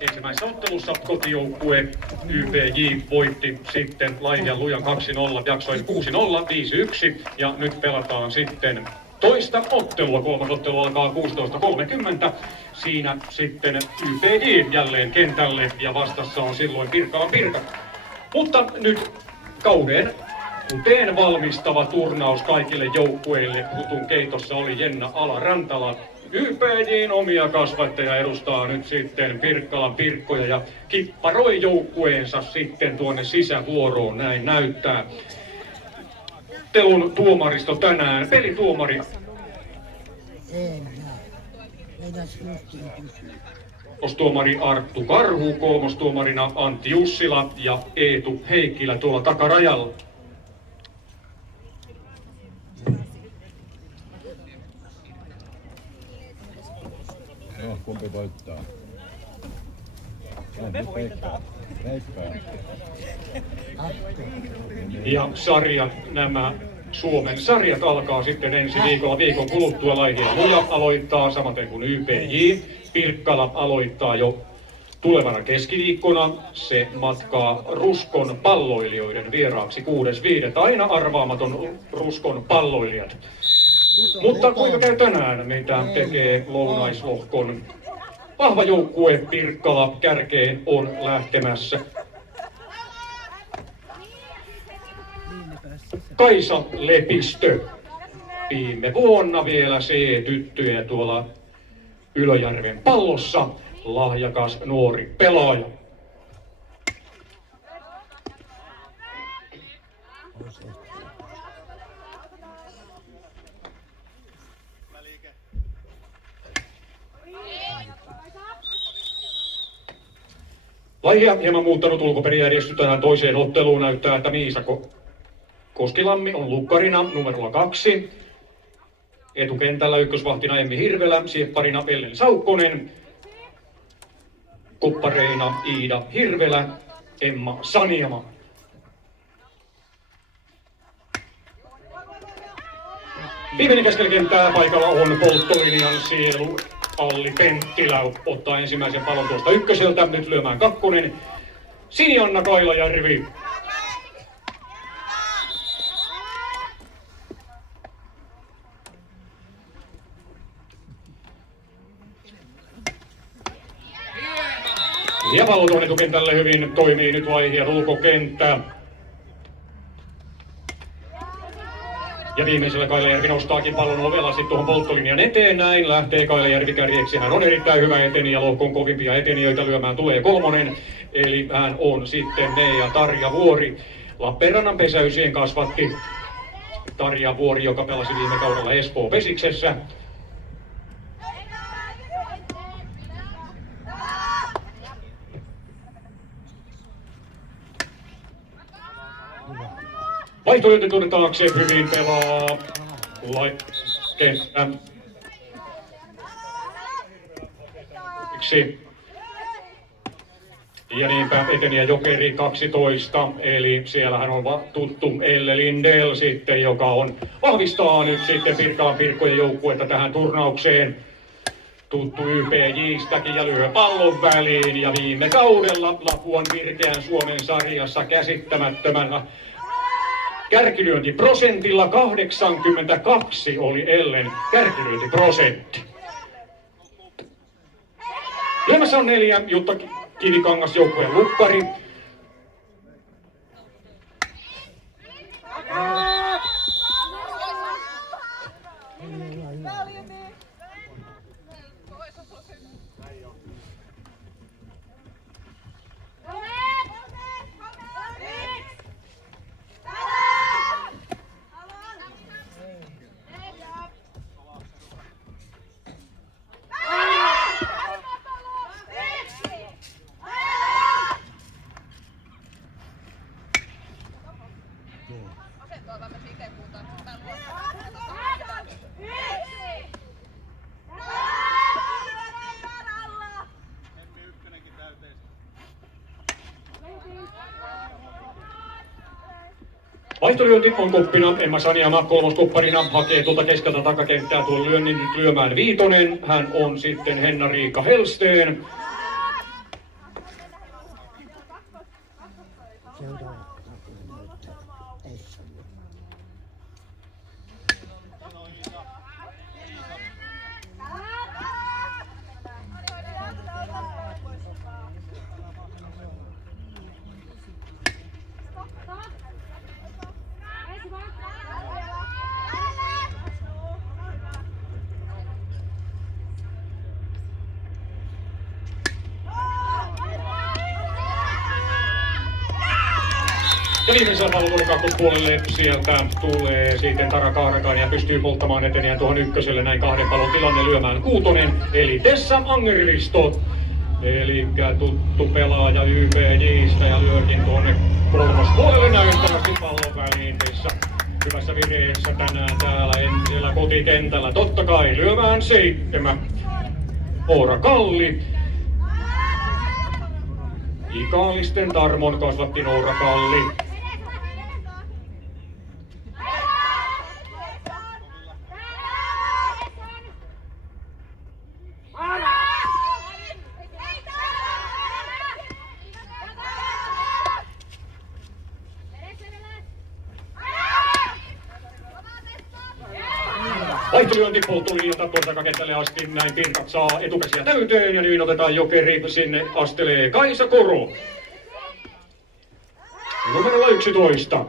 Ensimmäisessä ottelussa kotijoukkue YPJ voitti sitten Laihian Lujan 2-0, jaksoin 6-0, 5-1 ja nyt pelataan sitten toista ottelua. Kolmas ottelu alkaa 16.30. Siinä sitten YPJ jälleen kentälle ja vastassa on silloin Pirkkalan Pirkat. Mutta nyt kauden kuteen valmistava turnaus kaikille joukkueille. Hutun keitossa oli Jenna Ala-Rantala. YPJ:n omia kasvatteja edustaa nyt sitten Pirkkalan Pirkkoja ja kipparoi joukkueensa sitten tuonne sisävuoroon, näin näyttää. Ottelun tuomaristo tänään, pelituomari. Tuomari Arttu Karhu, kolmostuomarina Antti Jussila ja Eetu Heikkilä tuolla takarajalla. Joo, kumpi voittaa? Ja sarjat, nämä Suomen sarjat alkaa sitten ensi viikolla. Viikon kuluttua Laihian Luja aloittaa samaten kuin YPJ. Pirkkala aloittaa jo tulevana keskiviikkona. Se matkaa Ruskon palloilijoiden vieraaksi 6.5. Aina arvaamaton Ruskon palloilijat. Mutta kuinka käy tänään, mitä tekee Lounaislohkon vahva joukkue Pirkkala kärkeen on lähtemässä. Kaisa Lepistö, viime vuonna vielä C-tyttöjä tuolla Ylöjärven Pallossa, lahjakas nuori pelaaja. Laihia hieman muuttanut ulkoperijärjestys tänään toiseen otteluun näyttää, että Miisa Koskilammi on lukkarina numerolla 2. Etukentällä ykkösvahtina Emmi Hirvelä, siepparina Ellen Saukkonen, koppareina Iida Hirvelä, Emma Saniama. Viimeinen keskellä kenttää paikalla on polttolinjan sielu Alli Penttilä ottaa ensimmäisen pallon tuosta ykköseltä, nyt lyömään kakkonen. Sinianna Kailajärvi. Ja pallo tuonne etukentälle hyvin toimii nyt Laihian ulkokenttä. Ja viimeisellä Kailajärvi nostaakin pallon ovelasti tuohon polttolinjan eteen. Näin lähtee Kailajärvi kärjeksi. Hän on erittäin hyvä eteniä, lohkon kovimpia etenijöitä lyömään tulee kolmonen. Eli hän on sitten ja Tarja Vuori. Lappeenrannan pesäysien kasvatti Tarja Vuori, joka pelasi viime kaudella Espoo Pesiksessä. Vaihtoehto tuonne taakse, hyvin pelaa kenttä. Ja niinpä eteniä Jokeri 12, eli siellähän on tuttu Elle Lindell sitten, joka vahvistaa nyt sitten Pirkkalan Pirkkojen joukkuetta tähän turnaukseen. Tuttu YPJ:stäkin ja lyö pallon väliin ja viime kaudella Lapuan virkeän Suomen sarjassa käsittämättömällä kärkilyöntiprosentilla 82 oli Ellen kärkilyöntiprosentti. Lyömässä on 4 Jutta Kivikangas joukkueen lukkari. Vaihtolyönti on koppina. Emma Saniama kolmoskopparina hakee tuolta keskeltä takakenttää tuon lyönnin nyt lyömään viitonen. Hän on sitten Henna-Riikka Helsteen. Ja viimeisellä pallotuolla kakkospuolelle sieltä tulee sitten Tara Kaarakainen ja pystyy polttamaan eteniä tuohon ykköselle. Näin 2 pallon tilanne lyömään 6. Eli Tessa Angerilisto. Elikkä tuttu pelaaja YPJ:stä ja lyökin tuonne kolmospuolelle näyttävästi pallon väliin. Tessa hyvässä vireessä tänään täällä entisellä kotikentällä. Totta kai lyömään 7. Oora Kalli. Ikaalisten Tarmon kasvatti Noora Kalli. Vaihtolyönti tuli ilta tuon takakentälle asti, näin Pirkat saa etukäsiä täyteen ja niin otetaan Jokeri, sinne astelee Kaisa Koro. Numerolla 11.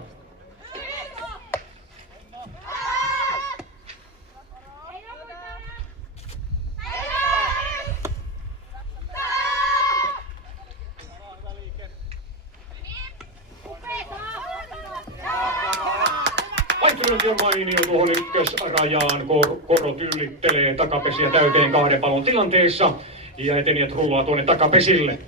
Vaihtolyönti on mainio tuohon ykkösrajaan. Koro tyllittelee takapesiä täyteen 2 pallon tilanteessa ja etenijät rullaa tuonne takapesille.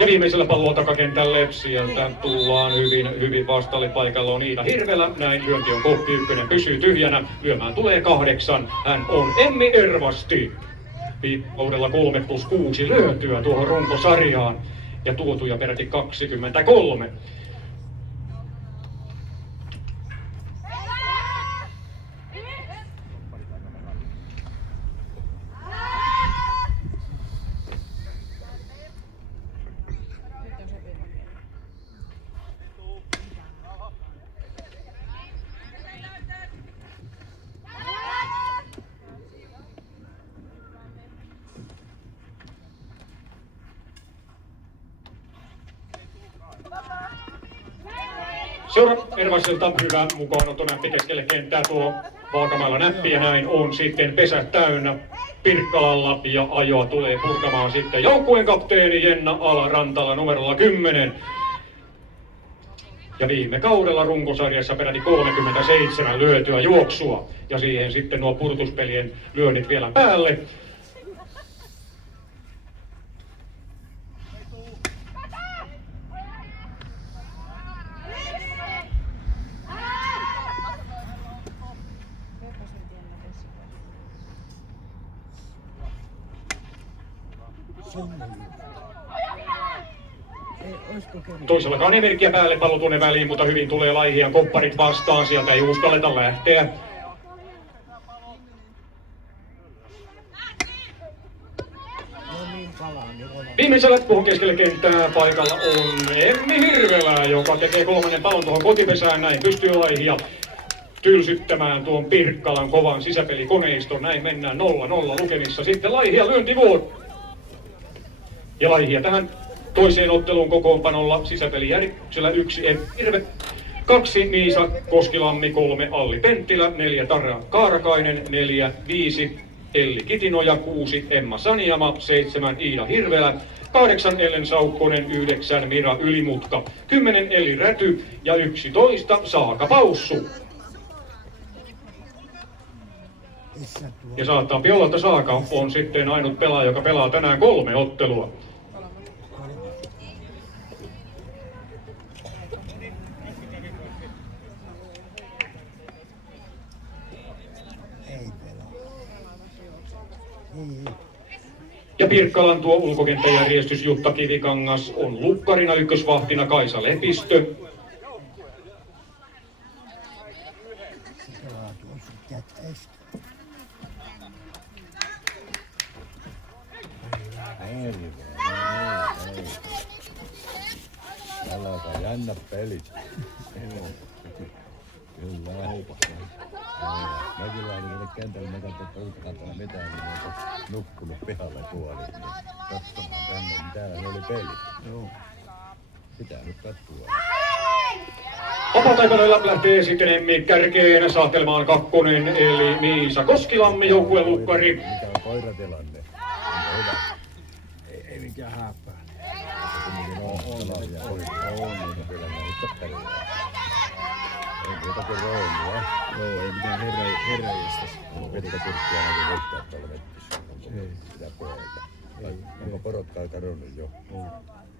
Ja viimeisellä palloa takakentälle sieltä tullaan hyvin vastalle. Paikalla on Iida Hirvelä. Näin lyönti on kohti 1, pysyy tyhjänä. Lyömään tulee 8. Hän on Emmi Ervasti. Viikaudella 3+6 lyötyä tuohon runkosarjaan ja tuotuja peräti 23. Seura Ervaselta hyvä mukaanottonäppi keskelle kenttää tuo vaakamailla näppi ja näin on sitten pesä täynnä Pirkkalalla ja ajoa tulee purkamaan sitten joukkueen kapteeni Jenna Ala-Rantala numerolla 10. Ja viime kaudella runkosarjassa peräti 37 lyötyä juoksua ja siihen sitten nuo purtuspelien lyönnit vielä päälle. Toisellakaan ei merkkiä päälle, pallo tuonne väliin, mutta hyvin tulee Laihian kopparit vastaan, sieltä ei uskalleta lähteä. Viimeisellä tuohon keskelle kenttää paikalla on Emmi Hirvelä, joka tekee 3. pallon tuohon kotipesään, näin pystyy Laihia tylsyttämään tuon Pirkkalan kovan sisäpelikoneiston. Näin mennään 0-0 lukemissa. Sitten Laihia lyöntivuoro. Ja Laihia tähän toiseen otteluun kokoonpanolla sisäpelijärjestyksellä 1 Hirve, 2 Miisa Koskilammi, 3 Alli Penttilä, 4 Tara Kaarakainen, 4 5 Elli Kitinoja, 6 Emma Saniama, 7 Iida Hirvelä, 8 Ellen Saukkonen, 9 Mira Ylimutka, 10 Eli Räty ja 11 Saaka Paussu. Ja saattaa olla, että Saaka on sitten ainut pelaaja, joka pelaa tänään 3 ottelua. Ja Pirkkalan tuo ulkokenttäjärjestys Jutta Kivikangas on lukkarina, ykkösvahtina Kaisa Lepistö. Täällä on jännä peli. Kyllä. Mäkin lähdin tuonne kentälle, mä katsoin, että ulkokantana mitään, niin mä oon nukkunut pihalle puoliin. Niin katsomaan tänne, niin täällä oli peli. Joo. Pitää nyt katsoa. Vapaa-taipaleella lähtee sitten Emmi kärkeen saattelemaan kakkonen, eli Miisa Koskilammi, joukkueen lukkari. Mikä on koiratilanne? Onko hyvä? Ei mikään häppää. On, kyllä mä nyt pärjää. Ei muuta kuin roomia. Joo, ei mitään herreistas. Onko vettä kurkkia näkyy voittaa tuolla vettissä? Onko sitä poika? Onko porotkaa kadonnut jo?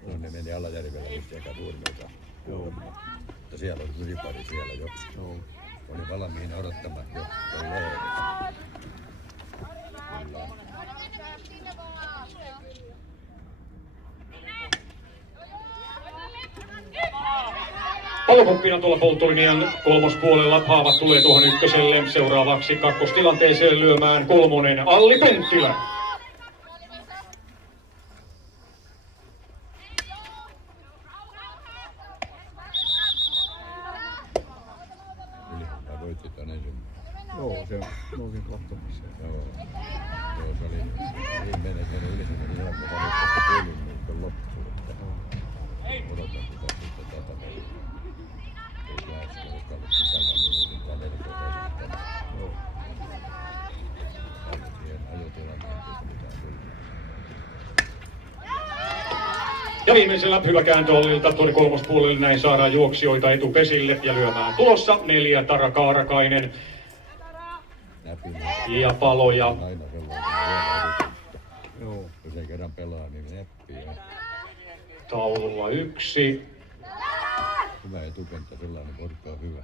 No ne meni Alajärvellä just eka tuurnilta. Joo. Mutta siellä on ylipari siellä jo. Joo. Oli valmiina odottamaan jo. Kyllä. Palopoppina tuolla polttolinjan kolmospuolella. Haavat tulee tuohon ykköselle. Seuraavaksi kakkostilanteeseen lyömään kolmonen Alli Penttilä. Ylihäntä voitti tän ensimmäisen. Joo, se nousin katsomassa. Joo, se oli viimeinen Ylihäntä, niin helppo valittaa pelin niin loppuun. Odotan sitä sitten tätä meidän. Ei se äsken uskallut sisällä, niin oli tää melko esittänyt. Joo. Siihen ajotilanteeseen mitään tuli. Ja viimeisellä hyvä kääntö Ollilta tuonne kolmospuolelle. Näin saadaan juoksijoita etupesille ja lyömään tulossa 4 Tara Kaarakainen ja Paloja. Aina sellainen Joo. jos ei kerran pelaa, niin näppiä. Taululla 1. Hyvä etukenttä, sellainen porkka on hyvä.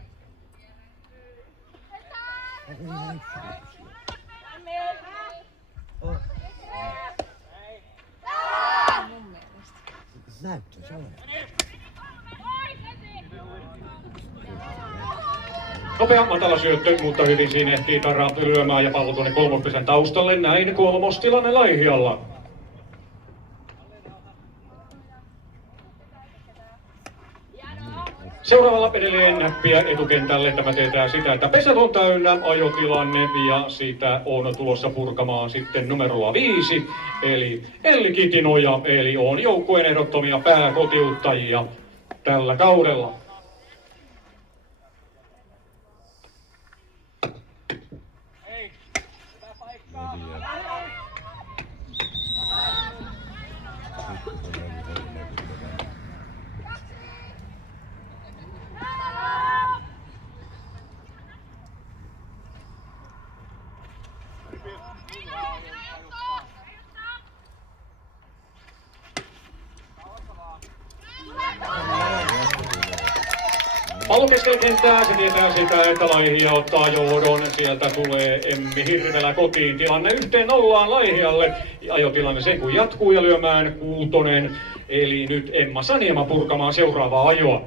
Näyttö, se on. Nopea matala syöttö, mutta hyvin siinä ehtii Tara lyömään ja pallo tuonne kolmospesän taustalle. Näin kolmostilanne Laihialla. Seuraavalla edelleen näppiä etukentälle. Tämä tietää sitä, että pesät on täynnä, ajotilanne ja siitä on tulossa purkamaan sitten numerolla 5. Eli Elli Kitinoja, eli on joukkueen ehdottomia pääkotiuttajia tällä kaudella. Pallo keskellä kenttää, se tietää sitä, että Laihia ottaa johdon. Sieltä tulee Emmi Hirvelä kotiin. Tilanne 1-0 Laihialle. Ajotilanne sen kun jatkuu ja lyömään 6. Eli nyt Emma Saniema purkamaan seuraavaa ajoa.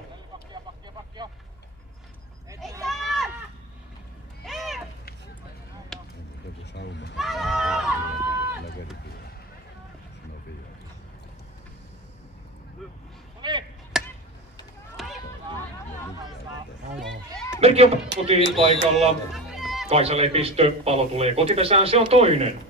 Merkki on kotiin paikalla. Kaisa Lepistö, pallo tulee kotipesään, se on 2.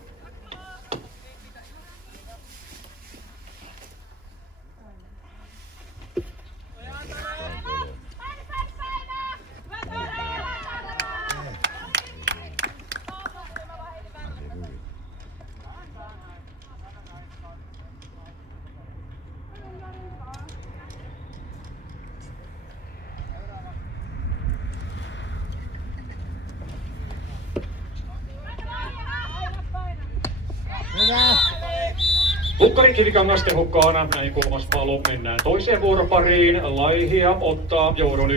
Lukkari Kivikangas tehokkaana, näin 3. palo. Mennään toiseen vuoropariin. Laihia ottaa johdon 1-0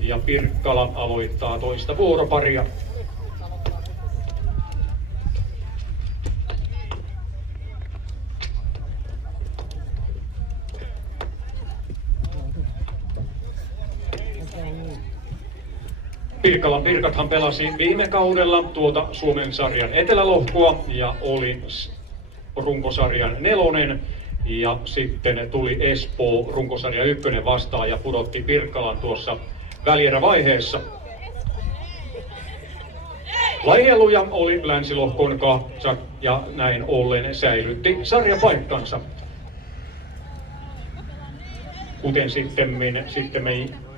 ja Pirkkala aloittaa toista vuoroparia. Pirkkalan Pirkathan pelasi viime kaudella tuota Suomen sarjan etelälohkoa ja oli runkosarjan 4. Ja sitten tuli Espoo runkosarja 1 vastaan ja pudotti Pirkkalan tuossa välierävaiheessa. Laiheluja oli länsilohkon 2 ja näin ollen säilytti sarjapaikkansa. Kuten sitten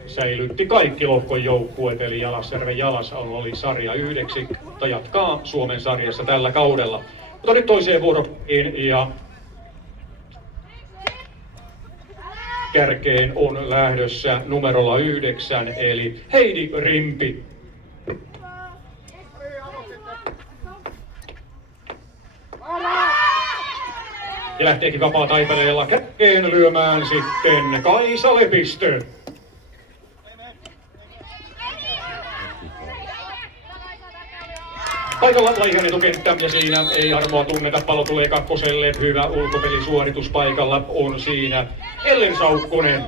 säilytti kaikki lohkon joukkueet, eli Jalasjärven Jalas oli sarja 9, mutta jatkaa Suomen sarjassa tällä kaudella. Mutta nyt toiseen vuorokin ja kärkeen on lähdössä numerolla 9, eli Heidi Rimpi. Ja lähteekin vapaa-taipaleella kärkeen lyömään sitten Kaisa Lepistö. Paikalla Laihian etukenttä ja siinä ei armoa tunneta. Pallo tulee kakkoselle. Hyvä ulkopelisuoritus paikalla on siinä Ellen Saukkonen.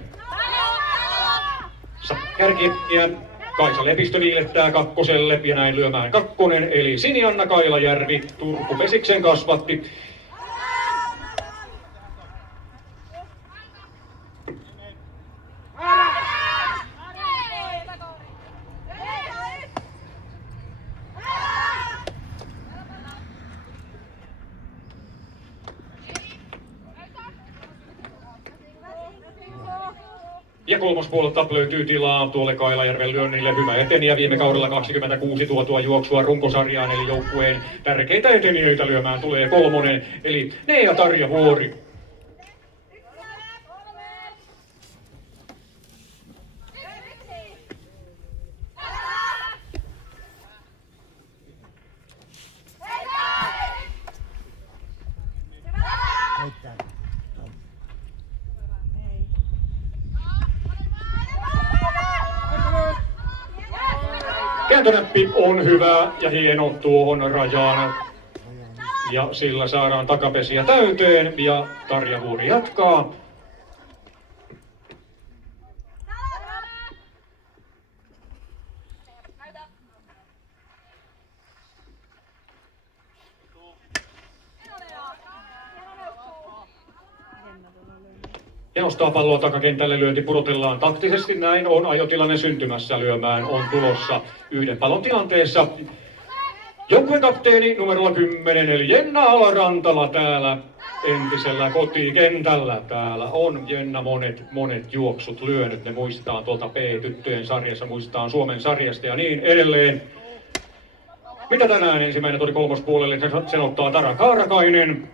Kärkiä Kaisa Lepistö viilettää kakkoselle ja näin lyömään 2, eli Sinianna Kailajärvi. Turku Pesiksen kasvatti. Ja kolmospuolelta löytyy tilaa tuolle Kailajärven lyönnille. Hyvä eteniä viime kaudella 26 tuotua juoksua runkosarjaan, eli joukkueen tärkeitä etenijöitä lyömään tulee 3, eli Nea Tarja Vuori. Kääntönäppi on hyvä ja hieno tuohon rajaan. Ja sillä saadaan takapesiä täyteen ja Tarja Vuori jatkaa. Ja nostaa palloa takakentälle, lyönti pudotellaan taktisesti, näin on ajotilanne syntymässä, lyömään on tulossa 1 pallon tilanteessa. Joukkueen kapteeni numerolla 10, eli Jenna Alarantala täällä entisellä kotikentällä. Täällä on Jenna monet juoksut lyönyt, ne muistetaan tuolta P-tyttöjen sarjassa, muistetaan Suomen sarjasta ja niin edelleen. Mitä tänään ensimmäinen tuli kolmospuolelle, sen ottaa Tara Kaarakainen.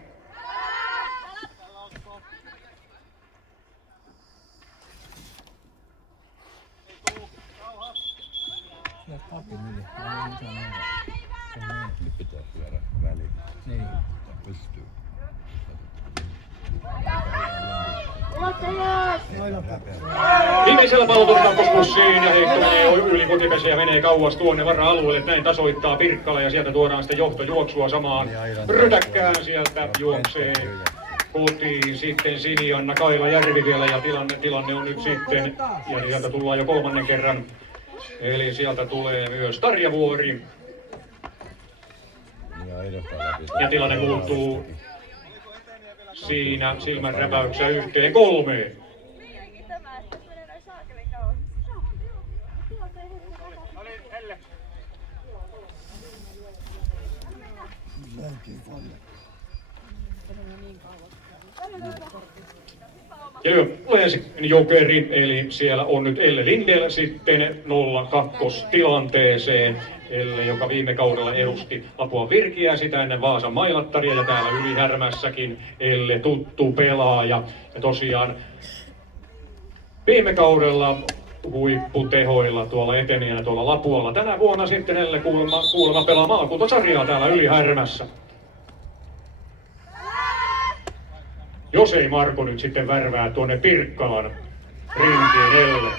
Nyt pitää lyödä väliin. Niin. Pystyy. Viimeisellä pallo tuli kakkospussiin ja heitto menee yli kotipesä ja menee kauas tuonne vara-alueelle. Näin tasoittaa Pirkkala ja sieltä tuodaan sitten johtojuoksua samaan rytäkkään. Sieltä juoksee kotiin sitten Sinianna Kailajärvi vielä ja tilanne on nyt sitten. Ja sieltä tullaan jo 3. kerran. Eli sieltä tulee myös Tarja Vuori. Ja tilanne muuttuu siinä silmänräpäyksessä 1-3. Ja tulee sitten jokeri, eli siellä on nyt Elle Lindell sitten 0-2 tilanteeseen. Elle, joka viime kaudella edusti Lapua Virkiä, sitä ennen Vaasan Mailattaria ja täällä Ylihärmässäkin Elle tuttu pelaaja. Ja tosiaan viime kaudella huipputehoilla tuolla etenijänä tuolla Lapualla. Tänä vuonna sitten Elle kuulemma pelaa maakuntasarjaa täällä Ylihärmässä. Jos ei Marko nyt sitten värvää tuonne Pirkkalan rinkiin Elle.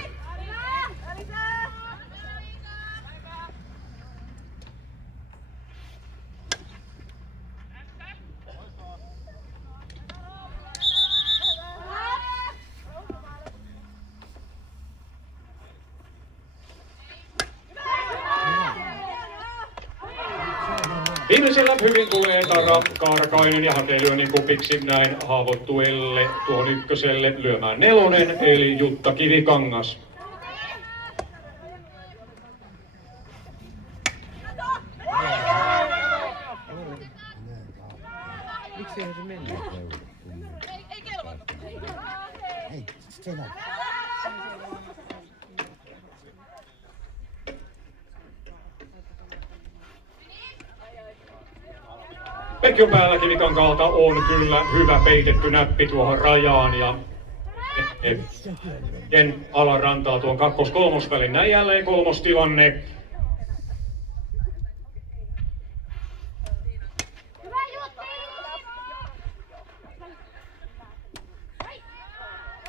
Viimeisellä hyvin tulee Tara Kaarakainen ja hakee lyönnin kupiksi näin haavoittuelle tuohon ykköselle lyömään 4, eli Jutta Kivikangas. Miksi ei se mennyt? Ei kelvannut. Hei, Stena. Pekjon päällä Kivikankaalta on kyllä hyvä peitetty näppi tuohon rajaan ja alarantaa tuon 2-3 välin. Näin jälleen 3. tilanne.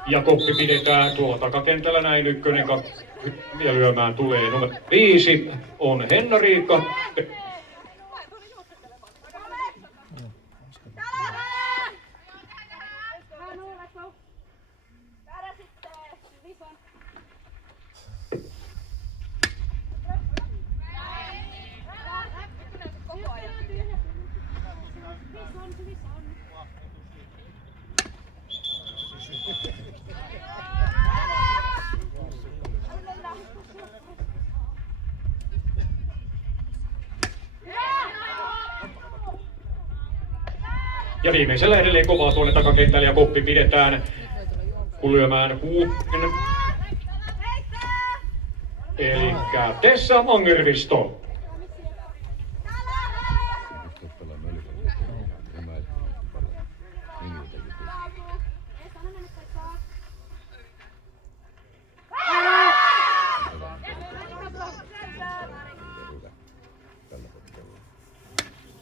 Ja koppi pidetään tuolla takakentällä näin 1, ja lyömään tulee numero 5 on Henna-Riikka. Ja viimeisellä edelleen kovaa tuonne takakentälle ja koppi pidetään kun lyömään 6. Elikkä Tessa Mangervisto.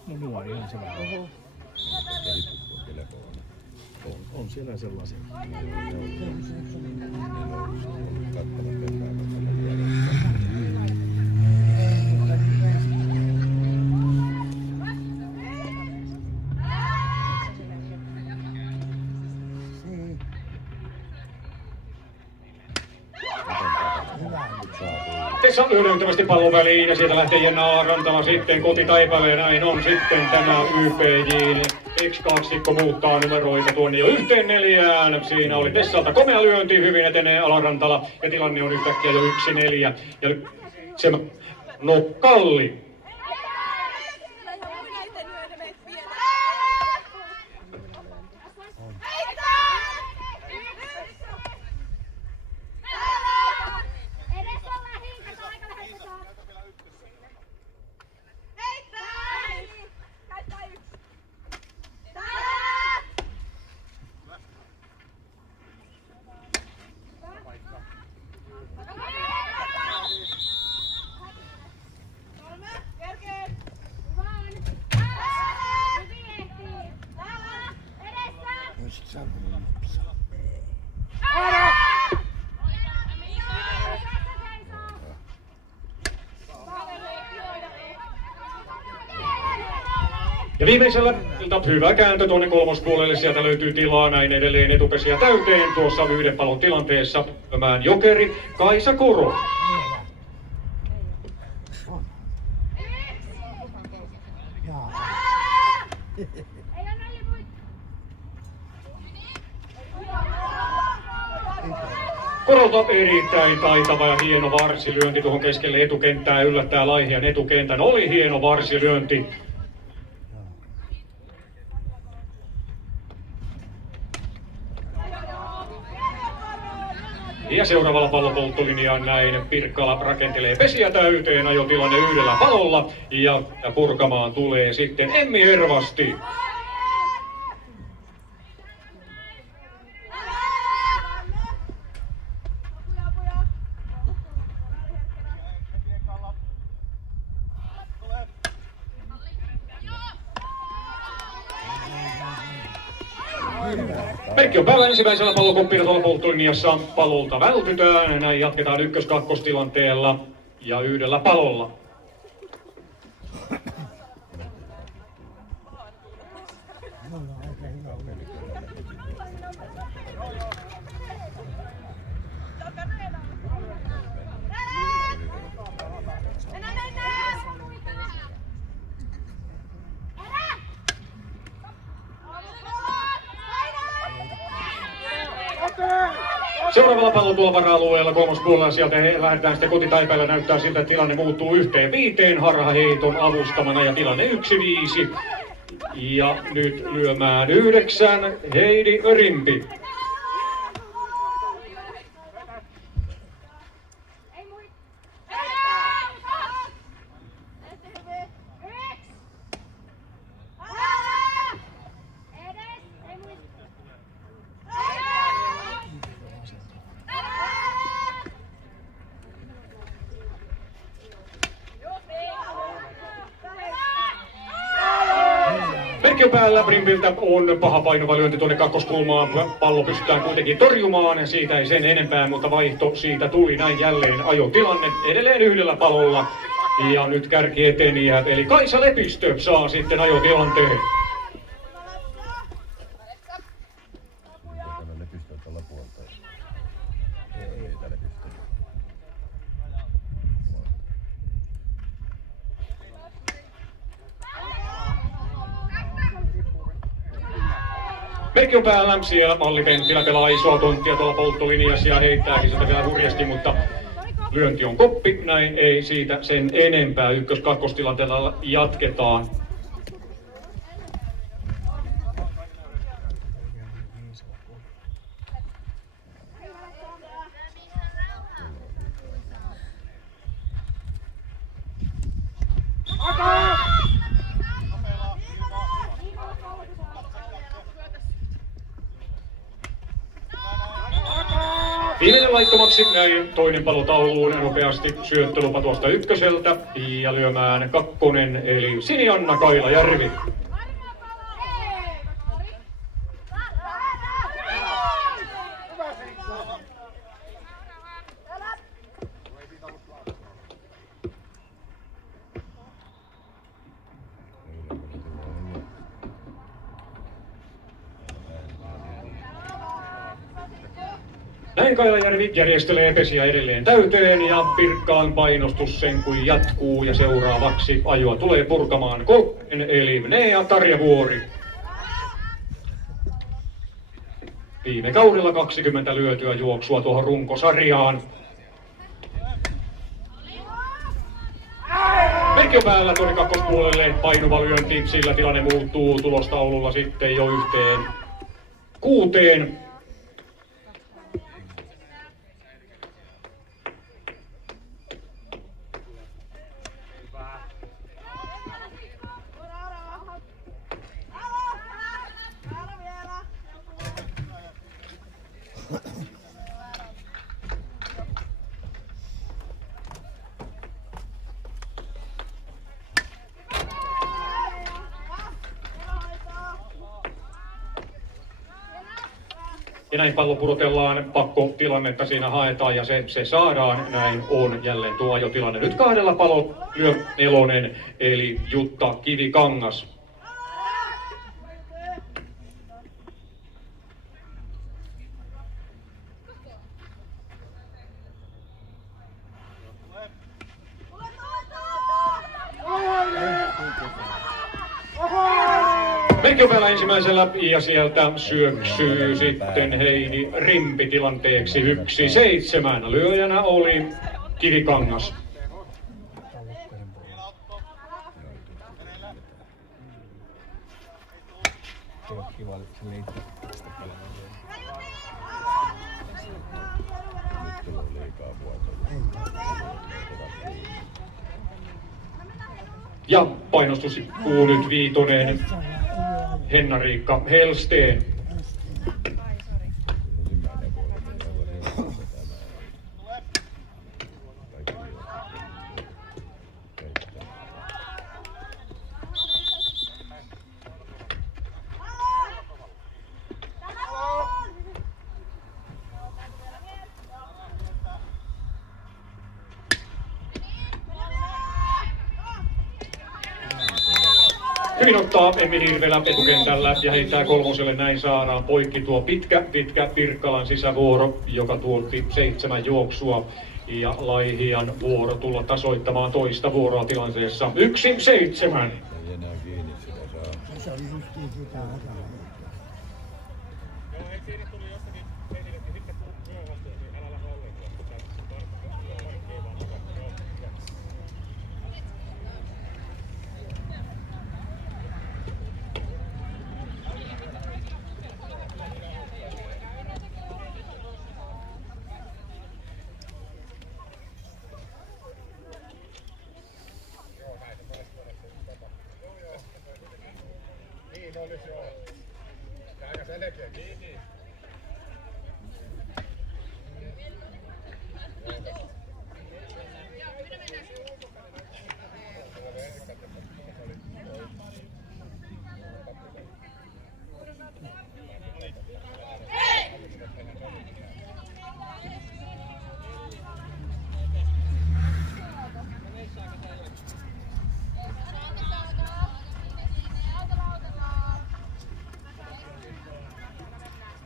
No nuori on se vähän. On siellä sellaisia. Tessa hyödyntävästi pallon väliin ja sieltä lähtee Jenna Alarantala sitten kotitaipalle ja näin on sitten tämä YPJ:n X-kaksikko muuttaa numeroita tuonne jo 1-4. Siinä oli Tessalta komea lyönti, hyvin etenee Alarantala ja tilanne on yhtäkkiä jo 1-4. Ja se Nokkalli. Ja viimeisellä hyvä kääntö tuonne kolmospuolelle, sieltä löytyy tilaa näin edelleen etupesiä täyteen tuossa 1 palon tilanteessa. Tämän jokeri Kaisa Koro. Korolta erittäin taitava ja hieno varsilyönti tuohon keskelle etukenttää, yllättää Laihian etukentän. Oli hieno varsilyönti. Ja seuraavalla pallopolttolinjaan näin Pirkkala rakentelee pesiä täyteen, ajotilanne 1 palolla ja purkamaan tulee sitten Emmi Hervasti. Pekjon päällä ensimmäisellä pallokoppina tuolla polttolinjassa. Palolta vältytään. Näin jatketaan 1-2 tilanteella ja 1 palolla. Seuraavalla pallotulvara-alueella kolmospuolella sieltä lähdetään sitten kotitaipäillä. Näyttää siltä, että tilanne muuttuu 1-5 harhaheiton avustamana ja tilanne 1-5. Ja nyt lyömään 9 Heidi Rimpi. Merkki päällä, Brimpiltä on paha painova lyönti tuonne kakkoskulmaan. Pallo pystytään kuitenkin torjumaan, siitä ei sen enempää, mutta vaihto siitä tuli. Näin jälleen ajotilanne edelleen yhdellä palolla. Ja nyt kärkieteniä, eli Kaisa Lepistö saa sitten ajotilanteen. Merkki on päällä, siellä Malli Penttilä pelaa isoa tonttia tuolla polttolinjassa ja heittääkin sitä vielä hurjasti, mutta lyönti on koppi, näin ei siitä sen enempää. Ykkös-kakkostilanteella jatketaan. Viimeinen laittomaksi, näin toinen palo tauluun, nopeasti syöttölupa tuosta ykköseltä ja lyömään kakkonen eli Sinianna Kailajärvi. Näin Kailajärvi järjestelee pesiä edelleen täyteen ja Pirkkaan painostus sen kuin jatkuu ja seuraavaksi ajoa tulee purkamaan kolmen eli Nea Tarjavuori. Viime kaudella 20 lyötyä juoksua tuohon runkosarjaan. Merkki on päällä tuonne kakkospuolelle, painuva lyönti, sillä tilanne muuttuu tulostaululla sitten jo 1-6. Ja näin pallo pudotellaan, pakkotilannetta siinä haetaan ja se saadaan. Näin on jälleen tuo ajotilanne. Nyt kahdella palo lyö nelonen eli Jutta Kivikangas. Merkki on päällä ensimmäisellä ja sieltä syöksyy sitten Heidi Rimpi tilanteeksi 1-7. Lyöjänä oli Kivikangas. Ja painostus kuu nyt viitonen. Henna-Riikka Helsteen. Hyvin ottaa Emmi Hirvelä etukentällä ja heittää kolmoselle, näin saadaan poikki tuo pitkä Pirkkalan sisävuoro, joka tuotti 7 juoksua. Ja Laihian vuoro tulla tasoittamaan toista vuoroa tilanteessa 1-7.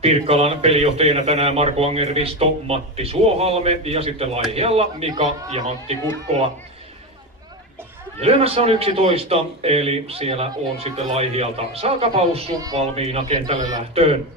Pirkkalan pelijohtajana tänään Marko Angervisto, Matti Suohalme ja sitten Laihialla Mika ja Matti Kukkola. Ja lyömässä on 11, eli siellä on sitten Laihialta Saaka Paussu valmiina kentälle lähtöön.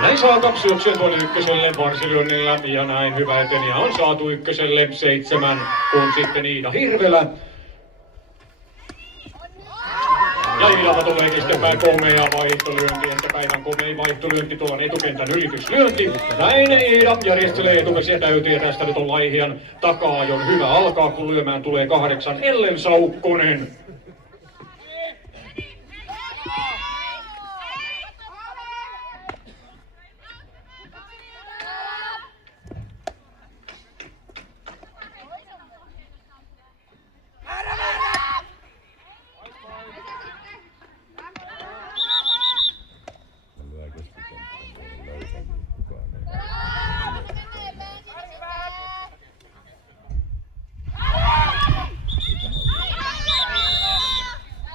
Näin Saaka syöksyä tuonne ykköselle varsilyönnillä ja näin hyvä eteniä on saatu ykköselle 7, kun sitten Iida Hirvelä. Ja Iidalta tulee kestepää komea vaihtolyönti, että päivän komein vaihtolyönti, tuon etukentän ylityslyönti. Näin Iida järjestelee etukäsiä täyteen ja tästä nyt on Laihian taka-ajon hyvä alkaa, kun lyömään tulee 8 Ellen Saukkonen.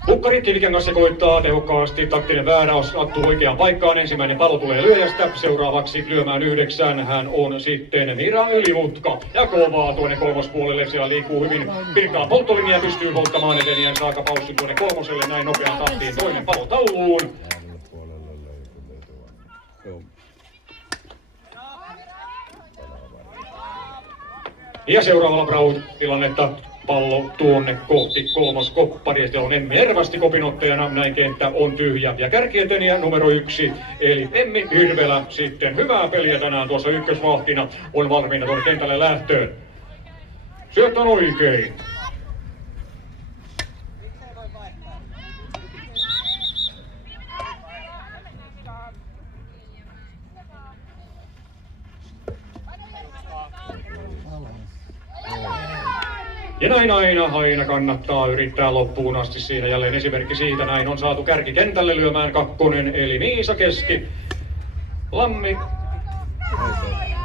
Hukkari Tilken kanssa koittaa tehokkaasti, taktinen vääräys sattuu oikeaan paikkaan, ensimmäinen palo tulee lyöjästä, seuraavaksi lyömään 9, hän on sitten Mira Ylimutka. Ja kovaa tuonne kolmospuolelle, siellä liikkuu hyvin Pirkkalan polttolinja ja pystyy polttamaan etenien Saaka Paussu tuonne kolmoselle, näin nopeaan tahtiin toinen palo tauluun. Ja seuraavalla Braut-tilannetta pallo tuonne kohti kolmoskopparia. Siellä on Emmi Ervasti kopinottajana, näin kenttä on tyhjä. Ja kärkieteniä numero 1, eli Emmi Hirvelä sitten hyvää peliä tänään tuossa ykkösvahtina, on valmiina tuonne kentälle lähtöön. Syöttö on oikein. Ja näin aina kannattaa yrittää loppuun asti siinä. Jälleen esimerkki siitä, näin on saatu kärki kentälle lyömään 2, eli Miisa Keski. Lammi,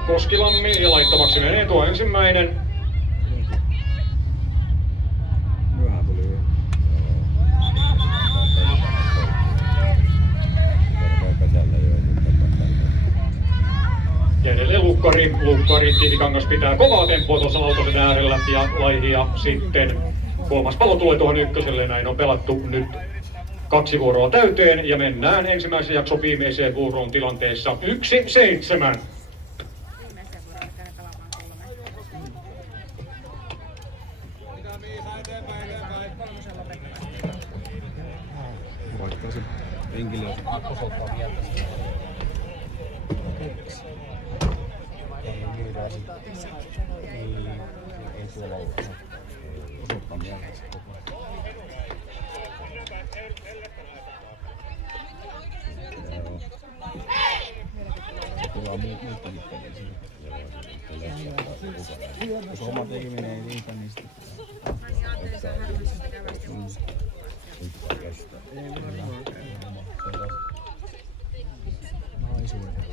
Koskilammi ja laittamaksi menee tuo ensimmäinen. Myöhään tuli Ja edelleen Lukkari Tiitikangas pitää kovaa tempoa tuossa lautasen äärellä ja Laihia sitten. Kolmas palo tulee tuohon ykköselle, näin on pelattu nyt 2 vuoroa täyteen ja mennään ensimmäisen jakson viimeiseen vuoroon tilanteessa 1-7. Voittaa se henkilö. ei tuolla ole osoittaa mielessä. Tulee muistakin peliä. Jos oma tekeminen ei riitä, niin sitten pitää kestää. Ei varmaan naisuudella.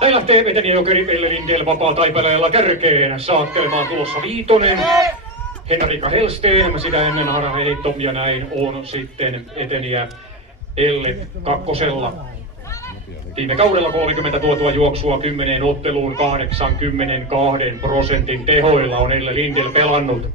Näin lähtee Veteni Jokeri Pelle Lindell vapaa taipaleella kärkeen. Saattelemaan tulossa 5. Henrika Hellsten, sitä ennen harhaheitto ja näin on sitten eteniä Elle kakkosella. Viime kaudella 30 tuotua juoksua 10 otteluun 82% tehoilla on Elle Lindell pelannut.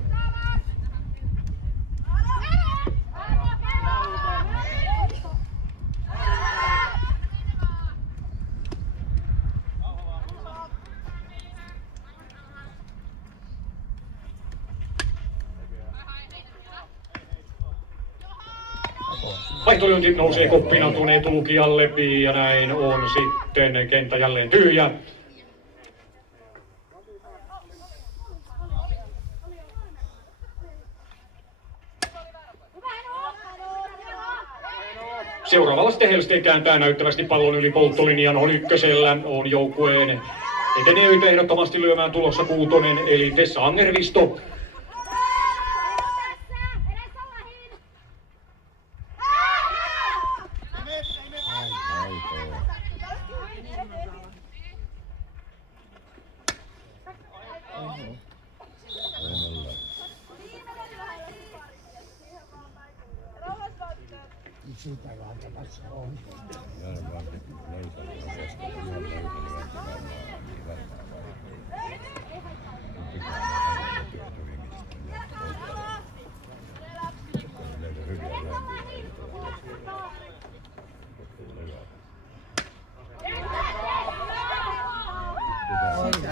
Vaihtolyönti nousee koppinatun etulukijalle ja näin on sitten kenttä jälleen tyhjä. Seuraavalla sitten Hellsten kääntää näyttävästi pallon yli polttolinjan, on ykkösellä, on joukkueen eteneöitä ehdottomasti lyömään tulossa kuutonen, eli Tessa Angervisto.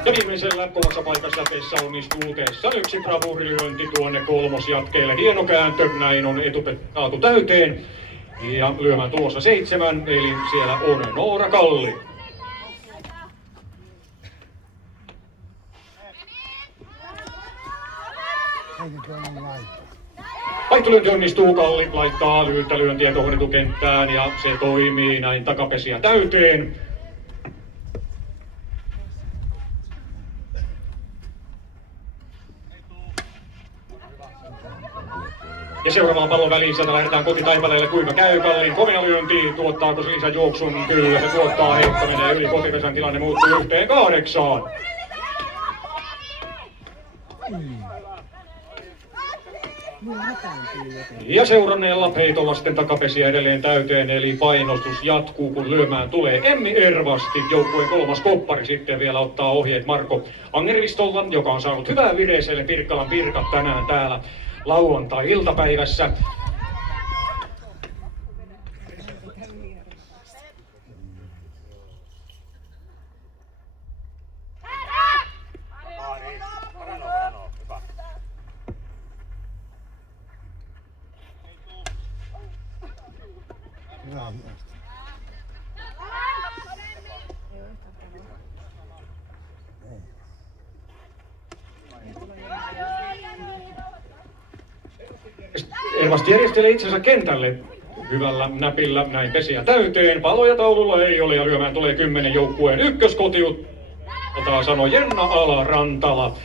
Ja viimeisellä kovassa paikassa Tessa onnistuu Tessan yksi bravuurilyönti tuonne kolmosjatkeelle. Hieno kääntö, näin on etupet saatu täyteen. Ja lyömään tulossa 7, eli siellä on Noora Kalli. Vaihtolyönti onnistuu, Kalli laittaa lyhyttä lyöntiä tuohon etukenttään ja se toimii, näin takapesiä täyteen. Ja seuraavalla pallon väliin sieltä lähdetään kotitaipaleelle, kuinka käy Kallin komea lyönti, tuottaako se lisäjuoksun? Kyllä se tuottaa, heitto menee yli kotipesän, tilanne muuttuu 1-8. Ja seuranneella heitolla sitten takapesiä edelleen täyteen, eli painostus jatkuu, kun lyömään tulee Emmi Ervasti. Joukkueen kolmas koppari sitten vielä ottaa ohjeet Marko Angervistolla, joka on saanut hyvää vireiselle Pirkkalan Pirkat tänään täällä lauantai-iltapäivässä. Ervasti järjestelee itsensä kentälle hyvällä näpillä, näin pesiä täyteen. Paloja taululla ei ole ja lyömään tulee 10 joukkueen ykköskotiut. Jota sanoi Jenna Alarantala.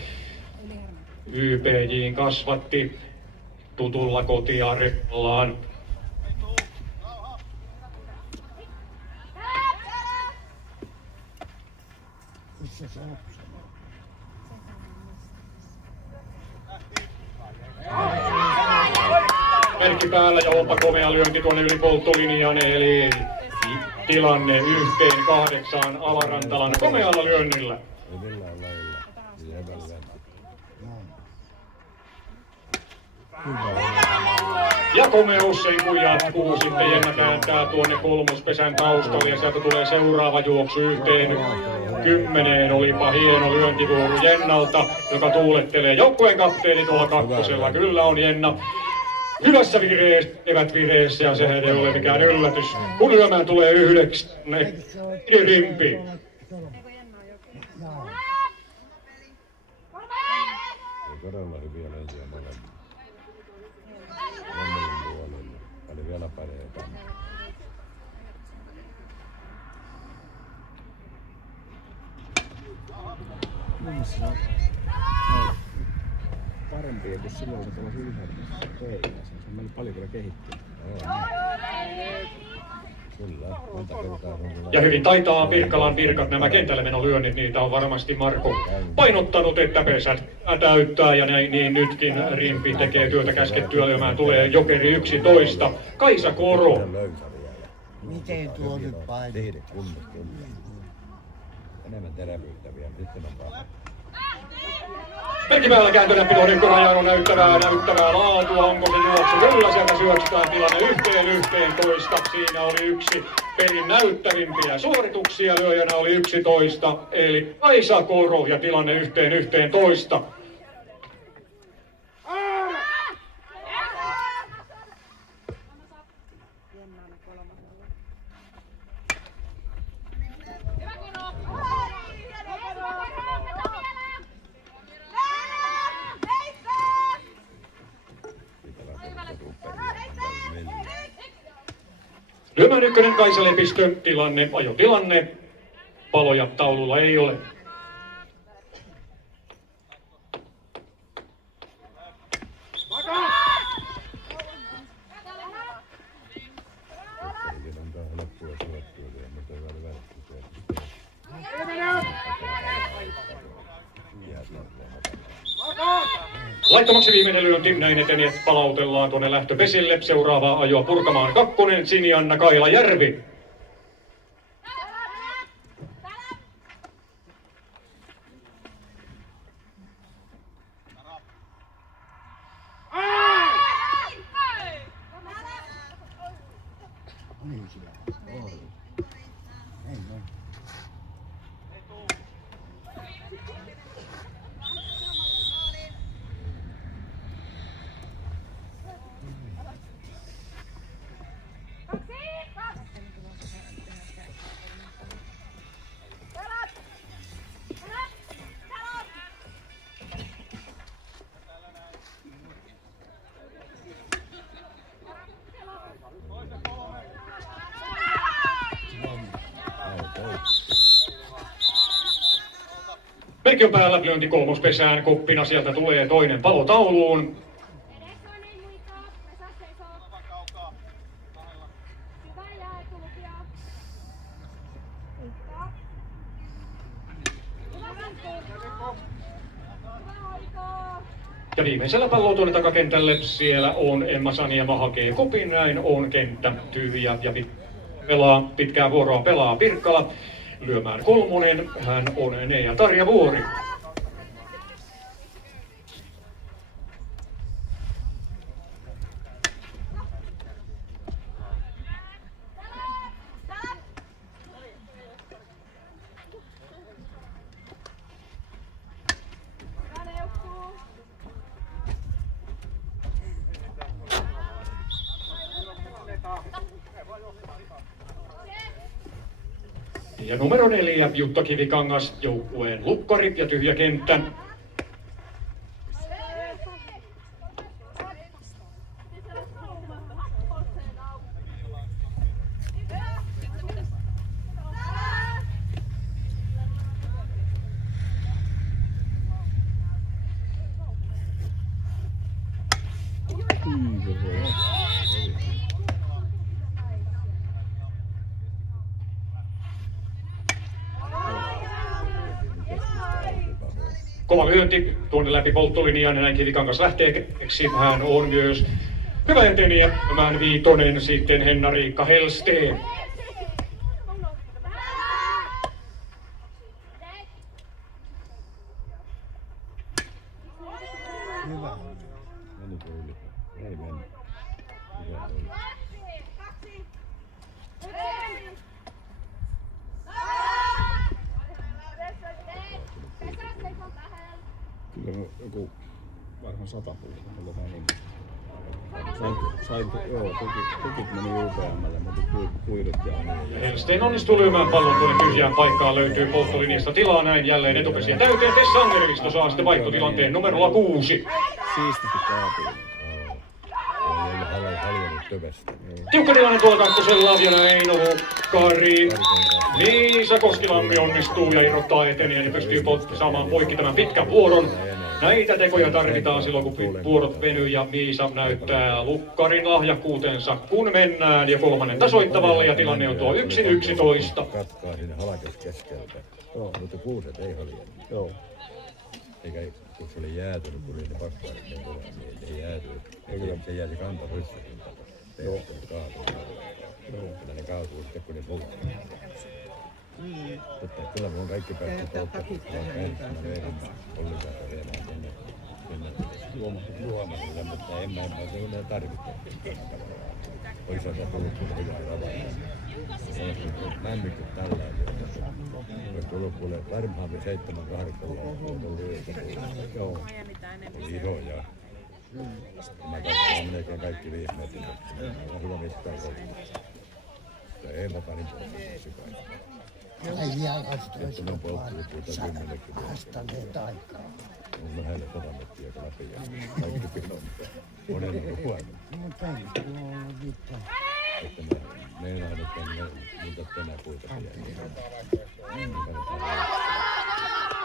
YPJ:n kasvatti tutulla kotiarjellaan. Merkki päällä ja onpa komea lyönti tuonne yli polttolinjan, eli tilanne 1-8 Alarantalan komealla lyönnillä. Ja komeus ei kun jatkuu, sitten Jenna kääntää tuonne kolmospesän taustalle ja sieltä tulee seuraava juoksu 1-10. Olipa hieno lyöntivuoro Jennalta, joka tuulettelee joukkueen kapteeni tuolla kakkosella. Kyllä on Jenna hyvässä vireessä ja sehän ei ole mikään yllätys. Kun lyömään tulee 9, rimpi. Todella hyviä lensiä molemmat. Lemmelin puolella. Oli vielä pareita. Missä on parempi, kun silloin se tuolla yhdessä teillä. Se on mennyt paljon kyllä kehittynyt. Kyllä, monta kertaa on kyllä. Ja hyvin taitaa Pirkkalan Pirkat nämä kentälle menolyönnit, niitä on varmasti Marko painottanut, että pesät täyttää ja näin, niin nytkin Rimpi tekee työtä käskettyä lyömään, tulee Jokeri 11, Kaisa Koro. Miten tuo nyt painaa? Tehdä kunnossa kyllä. Enemmän terävyyttäviä, sitten on paha. Merkipäällä kääntöläppi Rajaan on näyttävää laatua, onko se juoksu? Kyllä sieltä syöksitään tilanne 1-11, siinä oli yksi pelin näyttävimpiä suorituksia, lyöjänä oli 11, eli Kaisa Koro ja tilanne 1-11. Lyömään ykkönen Kaisa Lepistö, ajotilanne, paloja taululla ei ole. Laittomaksi viimeinen lyönti, näin eteni, palautellaan tuonne lähtöpesille. Seuraavaa ajoa purkamaan kakkonen, Sinianna Kailajärvi. Merkki on päällä, lyönti kolmospesään, kuppina, sieltä tulee toinen palo tauluun. Ja viimeisellä palloa tuonne takakentälle, siellä on Emma Saniema hakee kopin, näin on kenttä tyhjä ja pitkää vuoroa pelaa Pirkkala. Lyömään kolmonen, hän on Neija Tarja Vuori. Ja numero 4, Jutta Kivikangas, joukkueen lukkari ja tyhjä kenttä. Kova lyönti tuonne läpi polttolinjaan ja näin Kivikangas lähtee keksi. Hän on myös hyvä eteniä. Tämän viitonen sitten Henna-Riikka Helsteen. Hyvä. Menikö yli? Ei mennyt. Mikä oli? Kyllä joku varmaan 100 puolta, jotain niin. Tukit meni UPM:lle, mutta kuidut ja niin. Helsteen onnistuu lyömään pallon tuonne tyhjään paikkaan, löytyy polttolinjasta tilaa, näin jälleen etupesiä täyteen. Tessa Angervisto saa sitten vaihtotilanteen numerolla 6. Siististi kaatuu. Ei ollut halunnut tövestä. Tiukka tilanne tuolla kakkosella ja näin Kari. Liisa Koskilammi onnistuu ja irrottaa eteniä ja pystyy saamaan poikki tämän pitkän vuoron. Näitä tekoja tarvitaan silloin, kun vuorot venyy ja Miisa näyttää lukkarin lahjakkuutensa, kun mennään jo kolmannen tasoittavalle ja tilanne on tuo 1-11. Katkaa sinne halkes keskeltä. Mutta kuuset ei haljennut. Joo. Eikä kun se oli jäätynyt, kun ne pakkaarit niin kovaa, niin ei jäätynyt. Se jäi se kanta ryssäkin taas. Joo. Kyllä ne kaatuu sitten, kun ne puhuu. Mutta kyllä mun kaikki päästä koukkasit, kun on ensin veidän Ollisaata viemään sinne juomasille, mutta en mä sellainen tarvitse. Oisa se tullut, kun hojaa ravaa. Männykyt tällaisia. Jos tullut kuule varmaan 7-8 Joo. Oli isoja. Mä katsoin melkein kaikki 5 metriä. On hyvä mittaan koulutus. Ei mä panin pois kaikki. Ai jalkasta olisi hastaneet aikaa. On lähellä 100 metriä läpi ja kaikki pilon. Monen on huono. No kaikki on ollut mitään. Että mä meinaan, että niitä tänä puita pieni.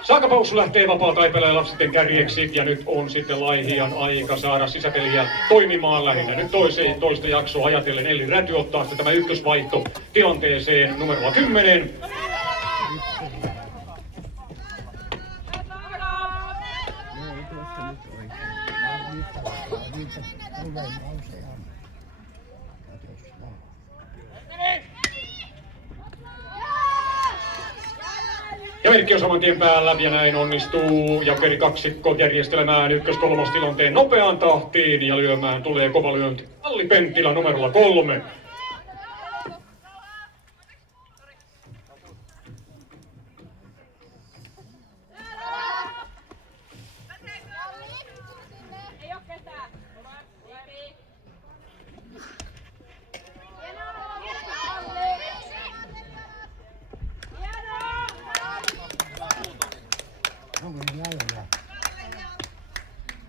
Saakapaussu lähtee vapaa-taipaleella sitten kärjeksi ja nyt on sitten Laihian aika saada sisäpeliä toimimaan lähinnä. Nyt toista jaksoa ajatellen Elli Räty ottaa sitten tämä ykkösvaihto tilanteeseen numeroa 10. Ja merkki on saman tien päällä ja näin onnistuu Jokeri kaksikko järjestelemään ykkös-kolmostilanteen nopeaan tahtiin ja lyömään tulee kova lyönti. Alli Penttilä numerolla 3.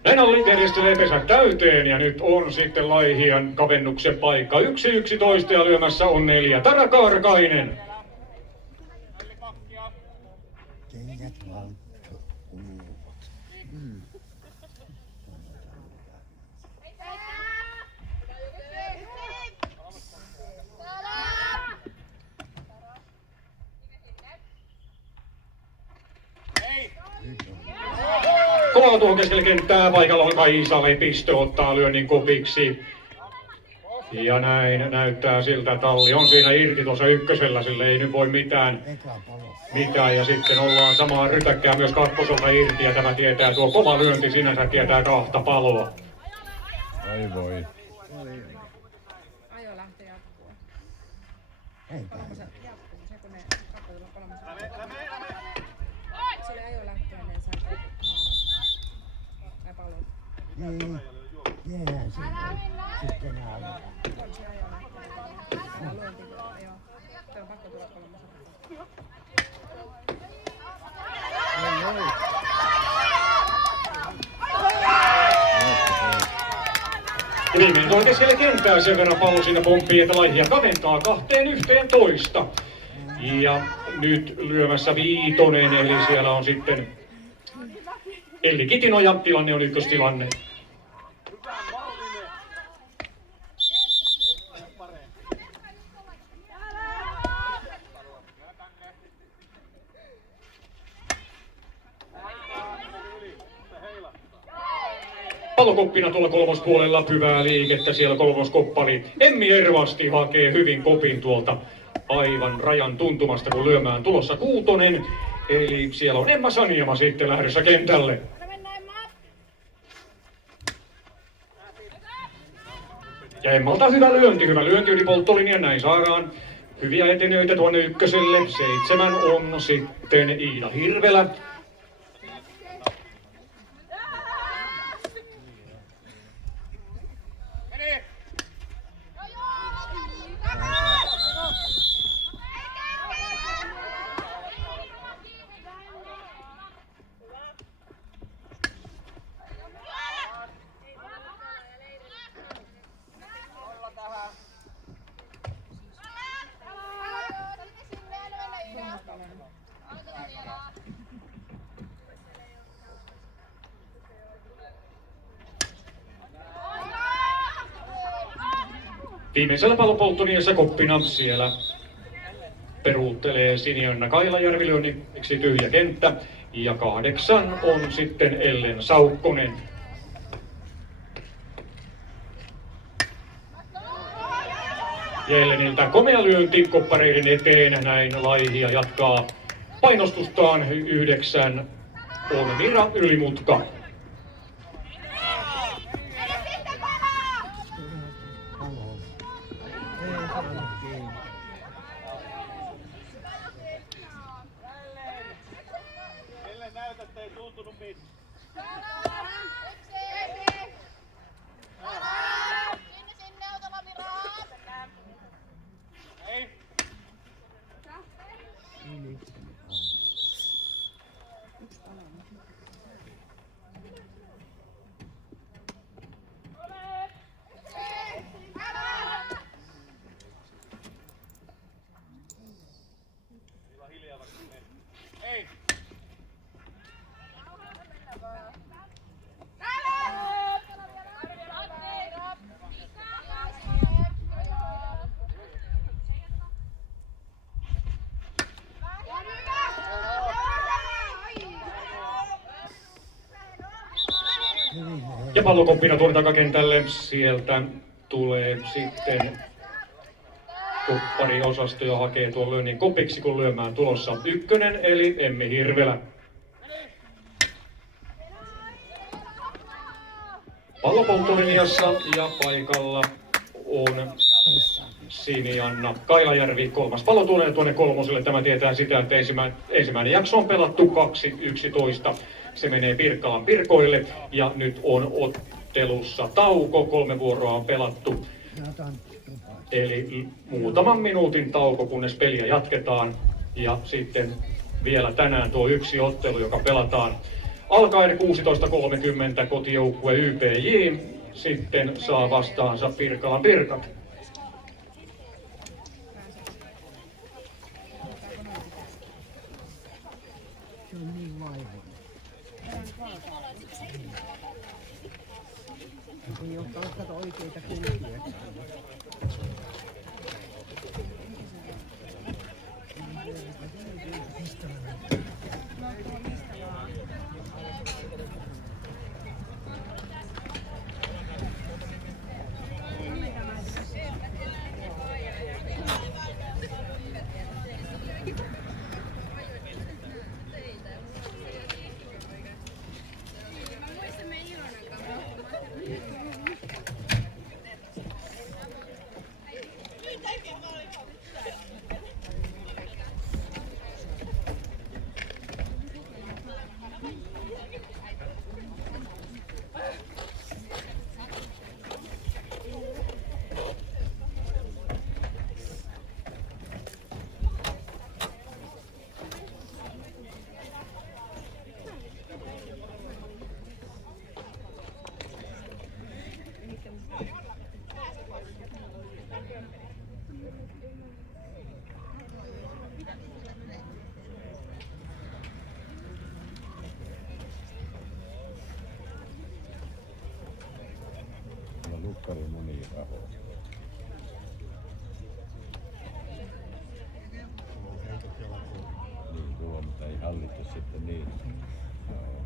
Näin Alli järjestelee pesän täyteen ja nyt on sitten Laihian kavennuksen paikka 1-11 ja lyömässä on 4 Tara Kaarkainen. Kengät valttu kuuluvat. Kovalla tuohon keskelle kenttää, paikalla on Kaisa Lepistö, ottaa lyönnin kopiksi. Ja näin näyttää siltä, että Alli on siinä irti tuossa ykkösellä, sille ei nyt voi mitään. Ja sitten ollaan samaa rytäkkää myös kakkoselta irti ja tämä tietää, tuo kova lyönti sinänsä tietää 2 paloa. Ai voi. Ajo lähtee jatkuu. Ei Kolmosen jatkuu, se kun ne kakkosella kolmosella. Se oli ajo lähtöinen, sä tai palot. Niin. Jäähän sinne. Sitten aamulla. On se ajo lähtöinen. Tää luonti, joo. Toi on pakko tulla kolmosella. Ja viimein tuohon keskelle kenttää sen verran pallo siinä pomppii, että Laihia kaventaa 2-11. Ja nyt lyömässä 5, eli siellä on sitten Elli Kitinoja, tilanne on ykköstilanne. Pallokoppina tuolla kolmospuolella hyvää liikettä siellä kolmoskoppari. Emmi Ervasti hakee hyvin kopin tuolta aivan rajan tuntumasta, kun lyömään tulossa 6. Eli siellä on Emma Saniema sitten lähdössä kentälle. Ja Emmalta hyvä lyönti yli polttolinjan, näin saadaan hyviä etenöitä tuonne ykköselle. 7 on sitten Iida Hirvelä. Viimeisellä pallopolttoniassa koppina siellä peruuttelee Sinianna Kailajärvi, lyönniksi tyhjä kenttä. Ja 8 on sitten Ellen Saukkonen. Ja Elleniltä komea lyönti koppareiden eteen, näin Laihia jatkaa painostustaan. 9 on Mira Ylimutka. Ja pallokoppina tuonne takakentälle. Sieltä tulee sitten koppariosasto ja hakee tuon lyönnin kopiksi, kun lyömään tulossa 1 eli Emmi Hirvelä. Pallopolttolinjassa ja paikalla on Sinianna Kailajärvi. 3. pallo tulee tuonne 3. Tämä tietää sitä, että ensimmäinen jakso on pelattu 2-11. Se menee Pirkkalan Pirkoille ja nyt on ottelussa tauko. 3 vuoroa on pelattu. Eli muutaman minuutin tauko, kunnes peliä jatketaan. Ja sitten vielä tänään tuo yksi ottelu, joka pelataan alkaen 16.30 kotijoukkue YPJ. Sitten saa vastaansa Pirkkalan Pirkat. Ei ole kautta oikeita kulkuja. Lukkari moni rahoja. Niin tuo, mutta ei hallittu sitten niin. Joo.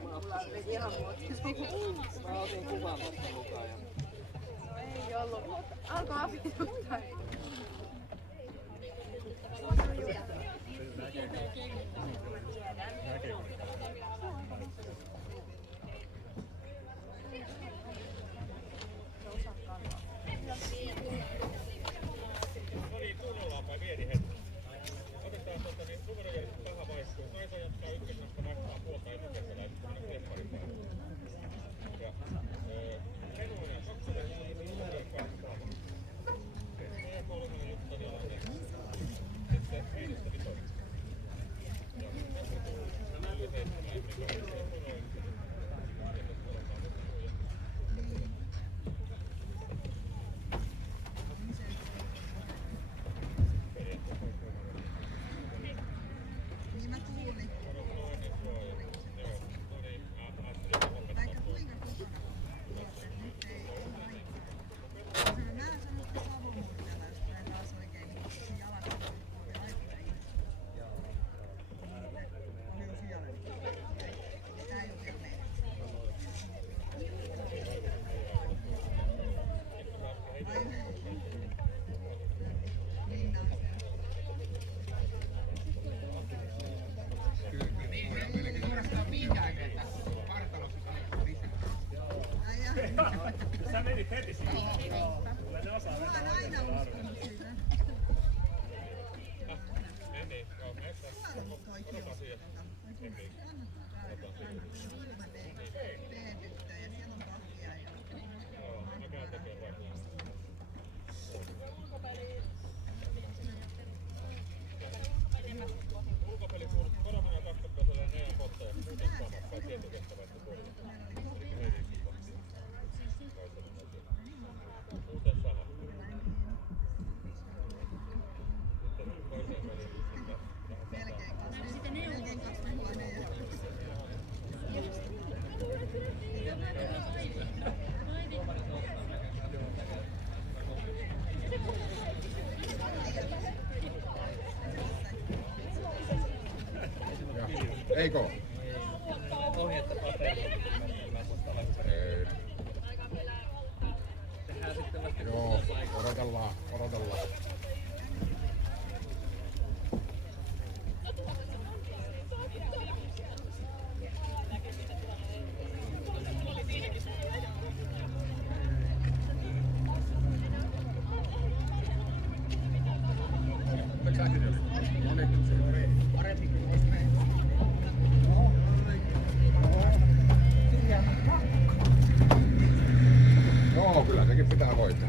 Mulla oli ihan muotoisesti. Mä otin kuvan tuosta mukaan. No ei ollut, mutta alkoi avituttaa. Sä menit heti siihen. Kyllä ne osaa vetää oikein arvoa. Eikö? Ohjetta paperilla. Ei. Tehdään sitten vasta. Joo, odotellaan. Joo, kyllä sekin pitää hoitaa.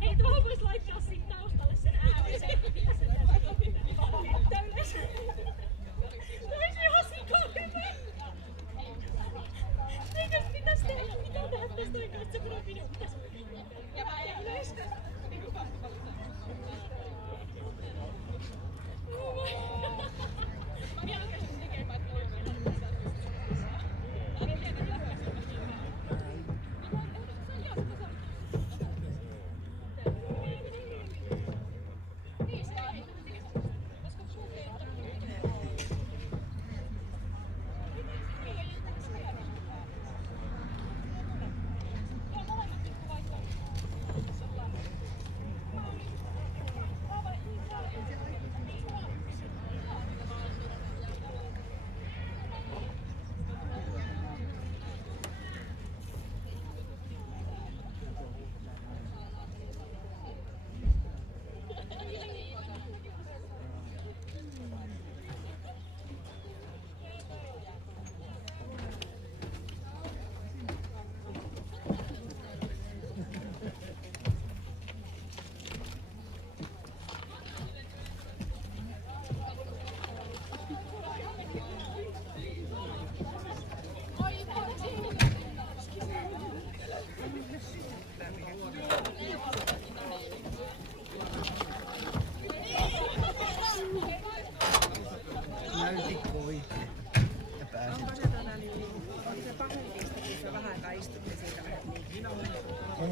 Hei, tuohon vois laittaa siinä taustalle sen äänen. Olisi ihan sikahyvä. Eikös pitäis tehdä? Mitä tehdä tästä oikeasti? Se tulee video. Ja mä en yleistä. Mä vielä käsin tekemään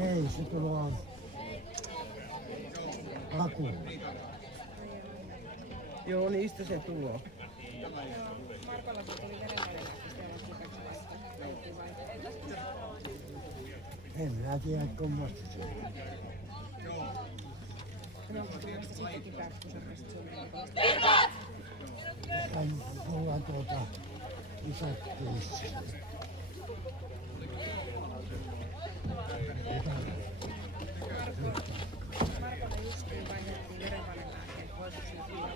Ei, se tulee Aku. Joo, niistä se tulee. Markolla se tuli verenvälillä, kun siellä on kikaksi vasta. En minä tiedä, kummasta se on. No, kun tuosta sittenkin päättyy Suomen Ollaan isot töissä. Markolla justiin vaihdettiin verenvalilääkkeet pois, kun siinä tuli.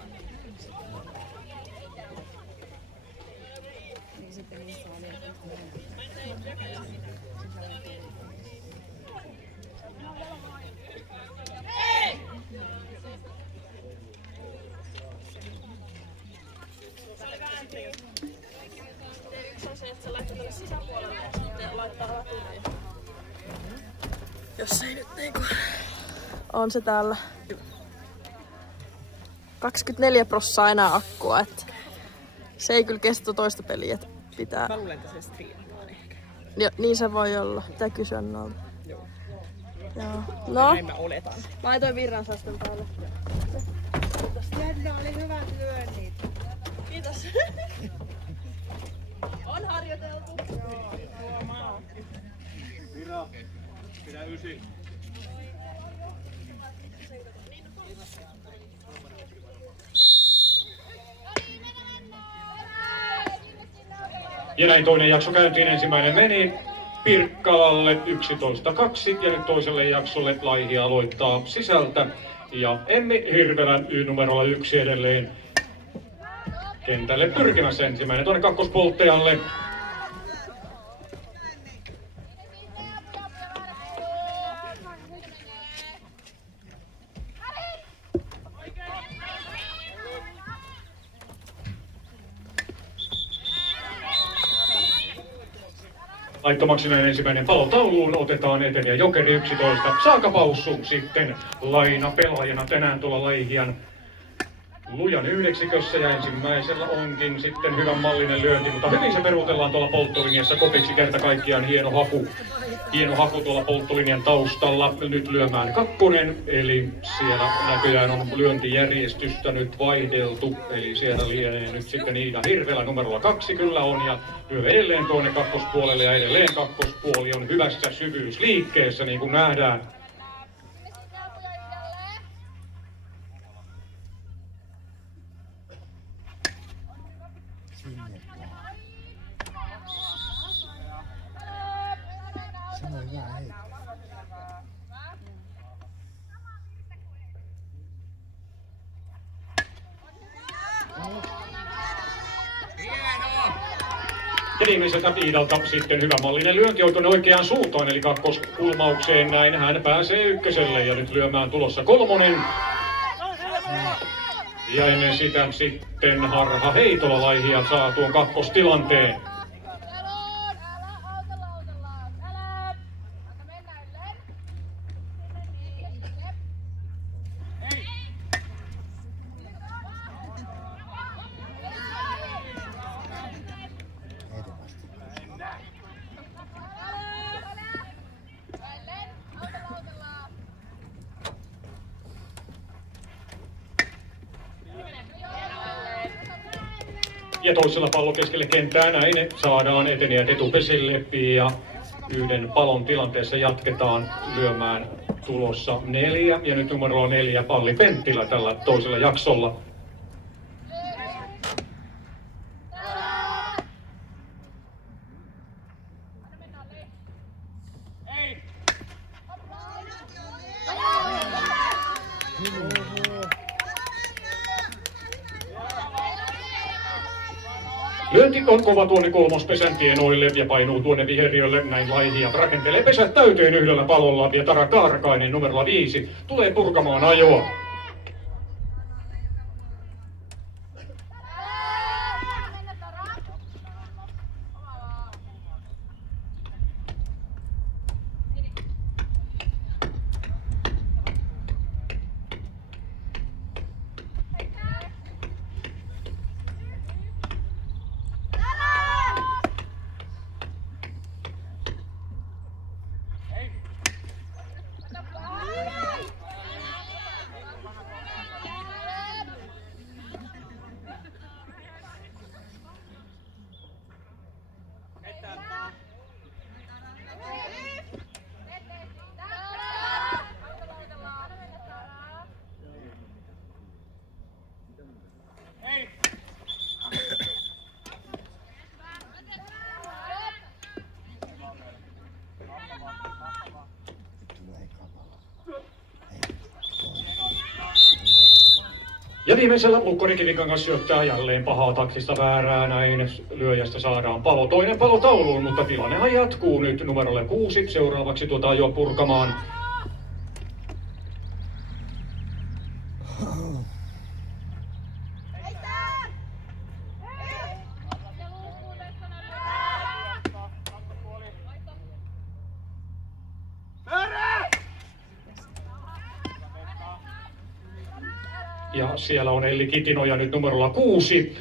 Niin sitten niissä oli joku Yksi on se, että se laittaa tänne sisäpuolelle ja sitten laittaa latuun. Jos ei nyt niinku... On se täällä. 24% enää akkua, että se ei kyllä kestä toista peliä, että pitää... Mä luulen, että se striimataan ehkä. Ja, niin se voi olla. Pitää kysyä noilta. Joo. Joo. No, Näin mä oletan. mä laitoin virransaston päälle. Jännä oli hyvät lyönnit. Kiitos. On harjoiteltu. Vira, pidä 9. Ja näin toinen jakso käyntiin. Ensimmäinen meni Pirkkalalle 11-2 ja nyt toiselle jaksolle Laihia aloittaa sisältä. Ja Emmi Hirvelä Y-numerolla 1 edelleen kentälle pyrkimässä. Ensimmäinen toinen kakkospolttajalle. Laittomaksi näin ensimmäinen palo tauluun, otetaan eteen ja Jokeri 11. Saaka Paussu sitten laina pelaajana tänään tuolla Laihian lujan yhdeksikössä ja ensimmäisellä onkin sitten hyvän mallinen lyönti, mutta hyvin se peruutellaan tuolla polttolinjassa kopiksi kerta kaikkiaan hieno haku tuolla polttolinjan taustalla. Nyt lyömään kakkonen, eli siellä näköjään on lyöntijärjestystä nyt vaihdeltu, eli siellä lienee nyt sitten Iida Hirvelä numerolla 2 kyllä on ja lyö edelleen tuonne kakkospuolelle ja edelleen kakkospuoli on hyvässä syvyysliikkeessä niin kuin nähdään. viimeiseltä Iidalta sitten hyvä mallinen lyönti oikeaan suuntaan, eli kakkoskulmaukseen. Näin hän pääsee ykköselle ja nyt lyömään tulossa kolmonen. Ja ennen sitä sitten Harha Heitola Laihia saa tuon kakkostilanteen. Ja toisella pallo keskelle kenttää näin saadaan etenijät etupesille ja yhden palon tilanteessa jatketaan lyömään tulossa 4 ja nyt numero 4 Palli Penttilä tällä toisella jaksolla. Lyönti on kova tuonne kolmospesän tienoille ja painuu tuonne viheriölle. Näin Laihia rakentelee pesät täyteen yhdellä palolla ja Tara Kaarkainen numerolla 5 tulee purkamaan ajoa. Ja viimeisellä Lukkari Kivikangas syöttää jälleen pahaa taksista väärää, näin lyöjästä saadaan palo. Toinen palo tauluun, mutta tilannehan jatkuu nyt numerolle 6. Seuraavaksi tuota ajoa purkamaan. Ja siellä on Elli Kitinoja nyt numerolla 6.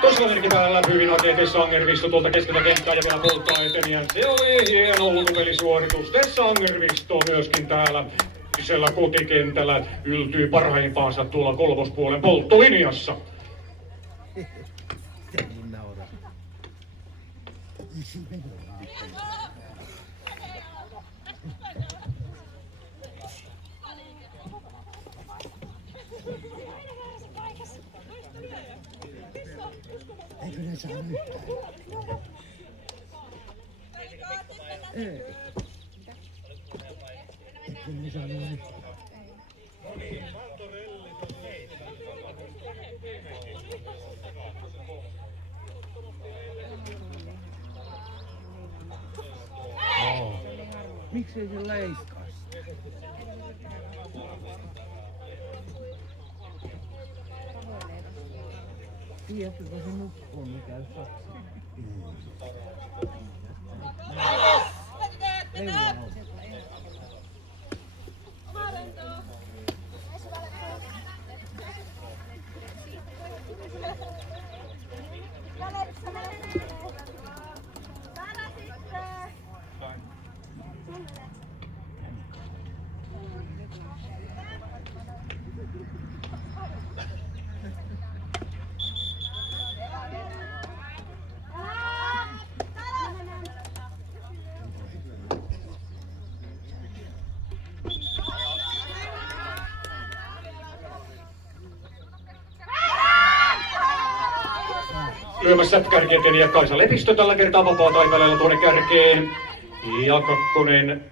Toisella merkitään hyvin hakee Tessa Angervisto tuolta keskeltä kenttää ja vielä polttaa eteniä. Se oli hieno ulkopelisuoritus. Tessa Angervisto myöskin täällä sisällä kotikentällä yltyy parhaimpaansa tuolla kolmospuolen polttolinjassa. Eikö ne saa yhtään? Ei. Eikö ne saa yhtään? Miksei se leikkaa? Tiedätkö, kun se nukkuu, niin käy saksa. Leuvaa on. Lyömässä kärkietenijä Kaisa Lepistö tällä kertaa vapaa taipaleella tuonne kärkeen. Ja kakkonen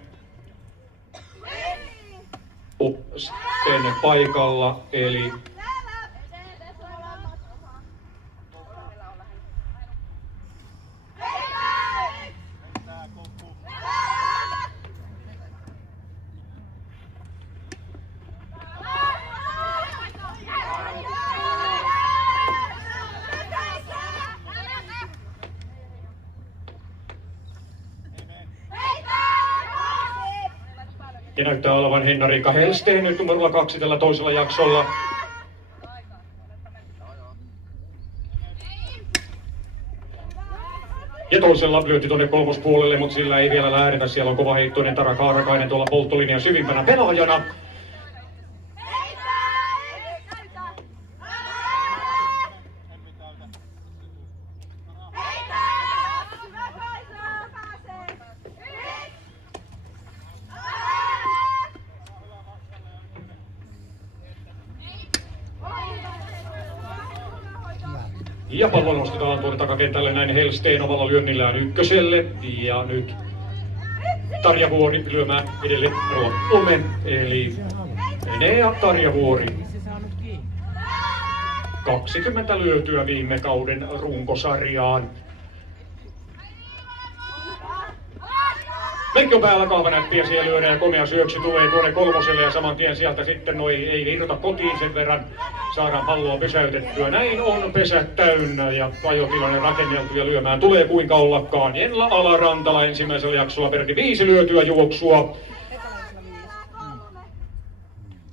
sitten paikalla, eli ja näyttää olevan Henna-Riikka Helsteen nyt numerolla 2 tällä toisella jaksolla. Ja toisella lyönti tuonne kolmospuolelle, mutta sillä ei vielä lähdetä. Siellä on kova heittoinen Tara Kaarakainen tuolla polttolinjan syvimpänä pelaajana. Ja pallo nostetaan tuonne takakentälle näin Helsteen omalla lyönnillään ykköselle. Ja nyt Tarja Vuori lyömään edelleen Omen. Eli Enea Tarja Vuori. 20 lyötyä viime kauden runkosarjaan. Lenkki on päällä, kahvanäppiä siellä lyödään ja komea syöksy tulee tuonne kolmoselle ja saman tien sieltä sitten ei virta kotiin sen verran. Saadaan palloa pysäytettyä. Näin on pesät täynnä ja ajotilanne rakenneltu ja lyömään tulee kuinka ollakaan. Jenla Alarantala ensimmäisellä jaksolla peräti 5 lyötyä juoksua.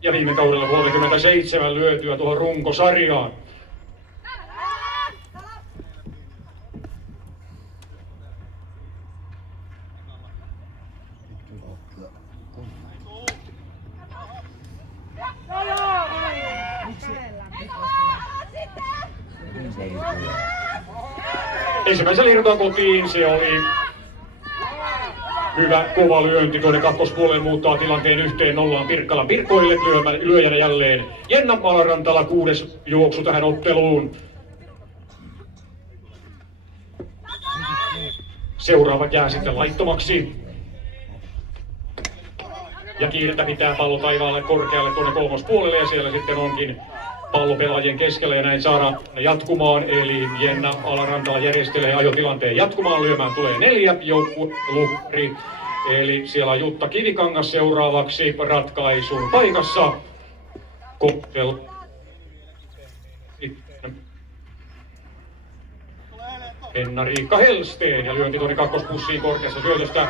Ja viime kaudella 37 lyötyä tuohon runkosarjaan. Ensimmäisellä irtoa kotiin, se oli hyvä kova lyönti tuonne kakkospuolelle, muuttaa tilanteen 1-0 Pirkkalan Pirkoille, lyöjänä jälleen Jenna Alarantala, 6. juoksu tähän otteluun. Seuraava jää sitten laittomaksi. Ja kiirettä pitää pallo taivaalle korkealle tuonne kolmospuolelle ja siellä sitten onkin pallo pelaajien keskellä ja näin saadaan jatkumaan. Eli Jenna Alarantala järjestelee ajotilanteen jatkumaan, lyömään tulee 4 joukkueluhri. Eli siellä on Jutta Kivikangas seuraavaksi ratkaisun paikassa. Koppel. Henna-Riikka Helsteen ja lyönti tuonne kakkospussiin korkeasta syötöstä.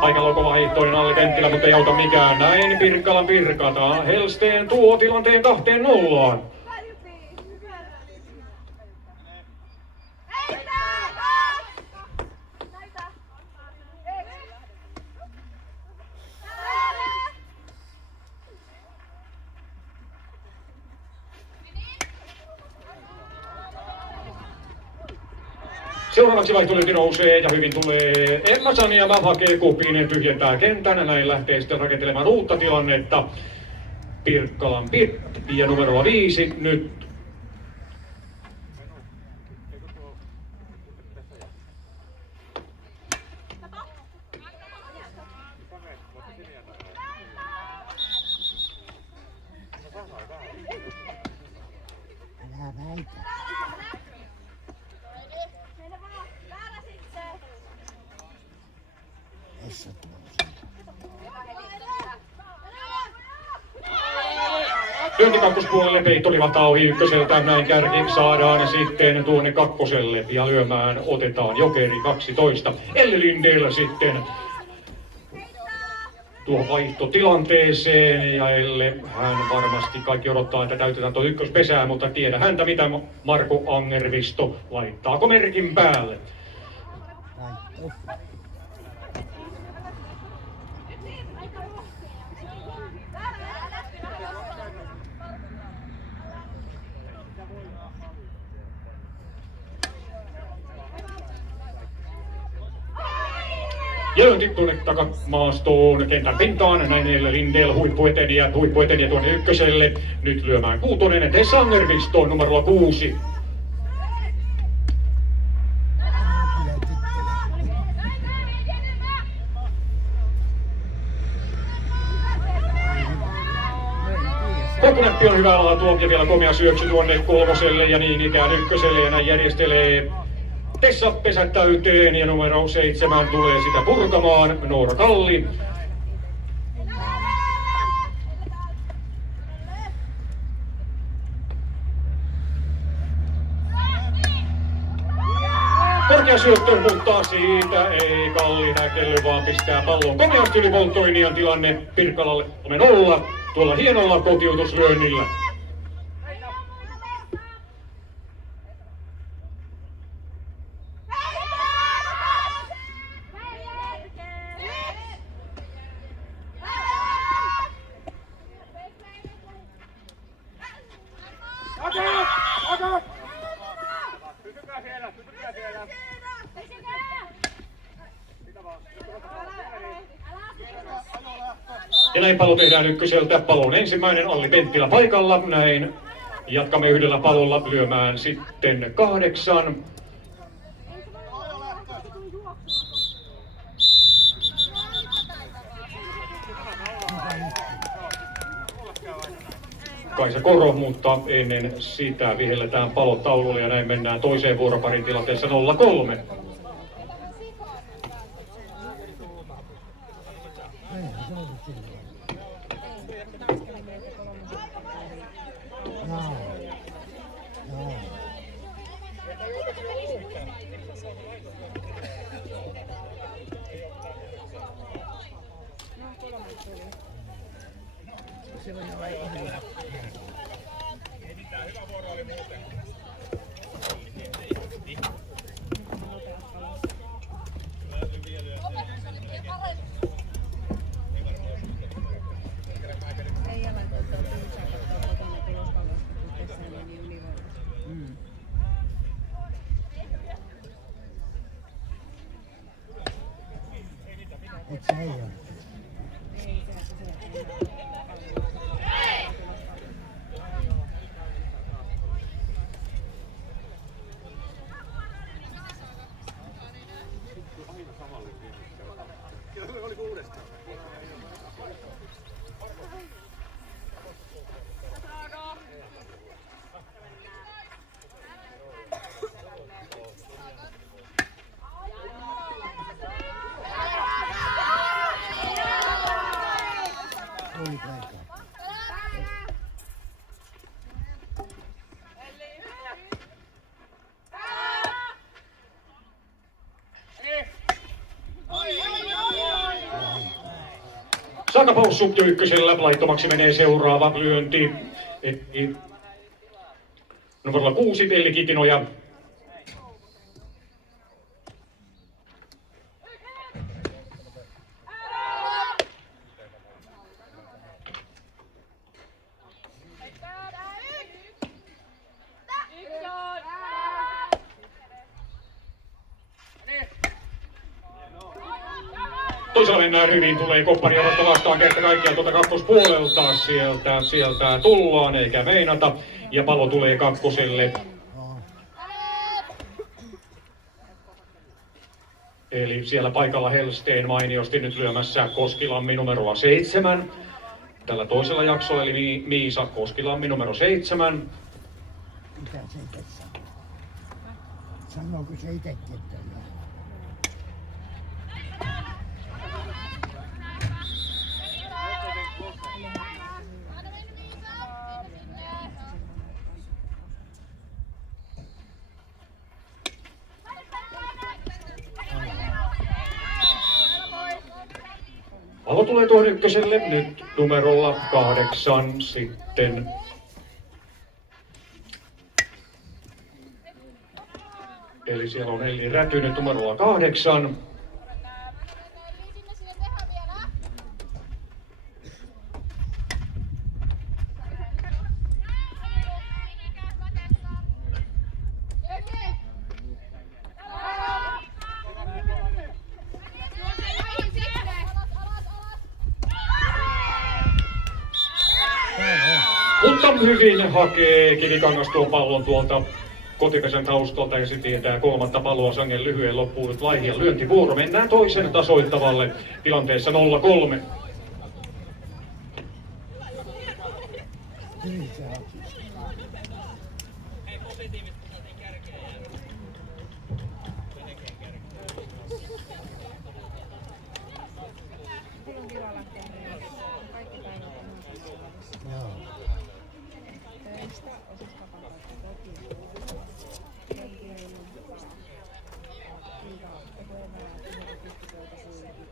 Paikalla on kova heittoinen alle kenttillä, mutta ei auta mikään. Näin Pirkkalan Pirkataan. Helsteen tuo tilanteen 2-0. Seuraavaksi vaihtolyönti nousee ja hyvin tulee Emma Saniama, hakee kopinen, tyhjentää kentän. Näin lähtee sitten rakentelemaan uutta tilannetta. Pirkkalan ja numero 5 nyt. Älä väitä. Lyönti kakkospuolelle, peitto livataan ohi ykköseltä, näin kärki saadaan sitten tuonne kakkoselle ja lyömään otetaan Jokeri 12. Elle Lindell sitten tuo vaihtotilanteeseen ja Elle hän varmasti kaikki odottaa, että täytetään tuo ykköspesää, mutta tiedä häntä mitä Marko Angervisto, laittaako merkin päälle. Ja lyönti tuonne takamaastoon kentän pintaan, näin Elle Lindell huippueteniä tuonne ykköselle. Nyt lyömään 6. Tessa Angervisto numerolla 6. Kulkunäppi on hyvää laatua ja vielä komea syöksy tuonne kolmoselle ja niin ikään ykköselle ja näin järjestelee Tessa pesät täyteen ja numero 7 tulee sitä purkamaan, Noora Kalli. Korkea syöttö, mutta siitä ei Kalli häkelly, vaan pistää pallon komeasti yli Poltoinian tilanne Pirkkalalle 3-0 tuolla hienolla kotiutuslyönnillä. Ja näin pallo tehdään ykköseltä. Palon ensimmäinen Alli Penttilä paikalla. Näin jatkamme yhdellä palolla lyömään sitten 8. Kaisa Koro, mutta ennen sitä vihelletään palot taululle ja näin mennään toiseen vuoroparin tilanteessa 0-3. Et sä ei ole. Sakapaussu ykkösellä, laittomaksi menee seuraava lyönti. Numerolla 6, Elli Kitinoja. Toisaalta mennään hyvin, tulee koppari vasta vastaan kerta kaikkiaan tuota kakkospuolelta. Sieltä tullaan eikä meinata. Ja pallo tulee kakkoselle. Eli siellä paikalla Hellsten mainiosti nyt lyömässä Koskilammi numeroa 7. Tällä toisella jaksolla eli Miisa Koskilammi numero 7. Mitä se itse sanoo? Sanooko se itsekin, että joo? Pallo tulee tuohon ykköselle nyt numerolla 8 sitten. Eli siellä on Elli Räty nyt numerolla 8. Mutta hyvin hakee Kivikangas tuon pallon tuolta kotipesän taustalta ja se tietää kolmatta palloa sangen lyhyen loppuun nyt Laihian lyöntivuoro. Mennään toisen tasoittavalle tilanteessa 0-3. Hyvin se on. Mulla on kiva lähteä kaikki päivät on mahdollisuudessa. Joo. Töistä, osasta kapakoista kotiin. Kenkiöihin. Liikaa voimaa, että pystytöitä siinäkin.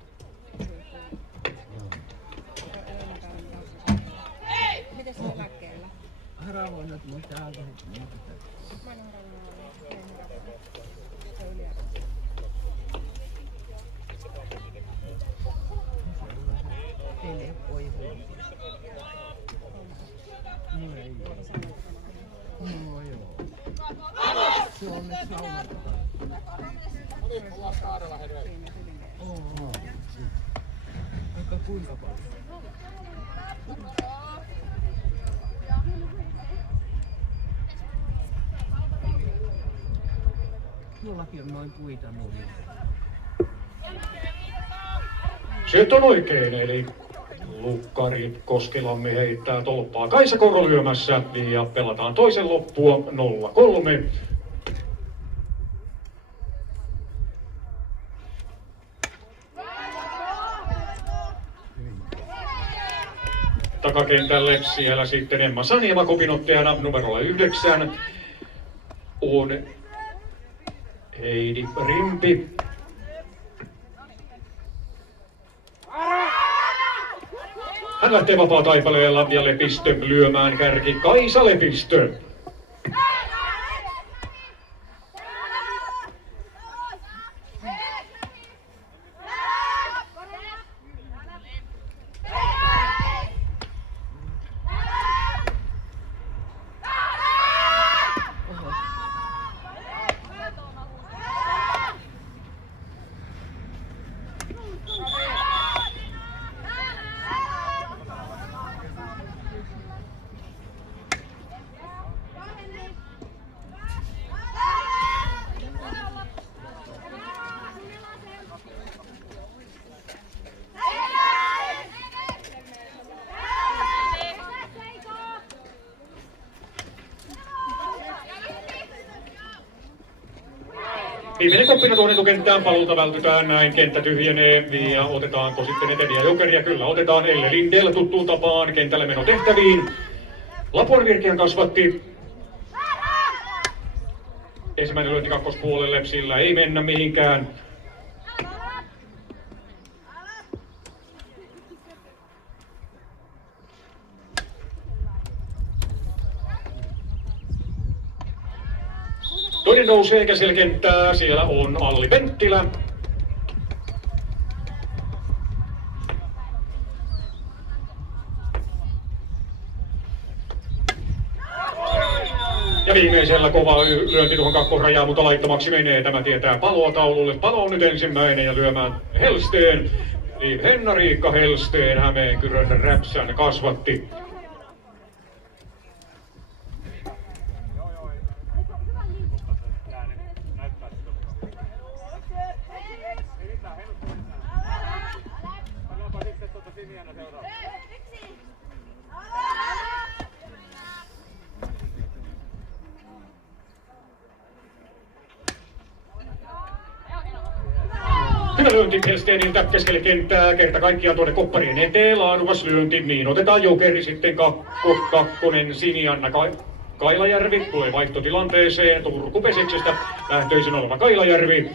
Miten se on eläkkeellä? Haravoinut muista alkoholit. Mä en haravoinut. Se on yli. Teille ei ole poikia. No ei ole. No joo. Se on nyt saunatota. Oo. Aika kuinka paljon? Tuollakin on noin puita nurin. Se on oikein, eli Lukkari Koskilammi heittää tolppaa Kaisa Korro lyömässä ja pelataan toisen loppua 0-3. Takakentälle siellä sitten Emma Saniema kopinottajana numerolla 9 on Heidi Rimpi. Hän lähtee vapaa-taipaleella ja Lepistö lyömään kärki Kaisa Lepistö. Viimeinen koppina tuonne etukenttään, paluuta vältytään näin, kenttä tyhjenee ja otetaanko sitten eteniä jokeria? Kyllä otetaan Elle Lindell tuttuun tapaan kentälle menotehtäviin. Lapuan Virkiän kasvatti. Ensimmäinen lyönti kakkospuolelle, sillä ei mennä mihinkään. Toinen nousee keskellä kenttää, siellä on Alli Penttilä. Ja viimeisellä kova lyönti tuohon kakkosrajaan, mutta laittomaksi menee. Tämä tietää Paloa taululle. Palo on nyt ensimmäinen ja lyömään Helsteen. Eli Henna-Riikka Helsteen Hämeenkyrön Räpsän kasvatti. Hyvä lyönti Helsténiltä keskelle kenttää, kerta kaikkiaan tuonne kopparien eteen, laadukas lyönti, niin otetaan jokeri sitten kakkonen Sinianna Kailajärvi, tulee vaihtotilanteeseen Turku Pesiksestä lähtöisin oleva Kailajärvi.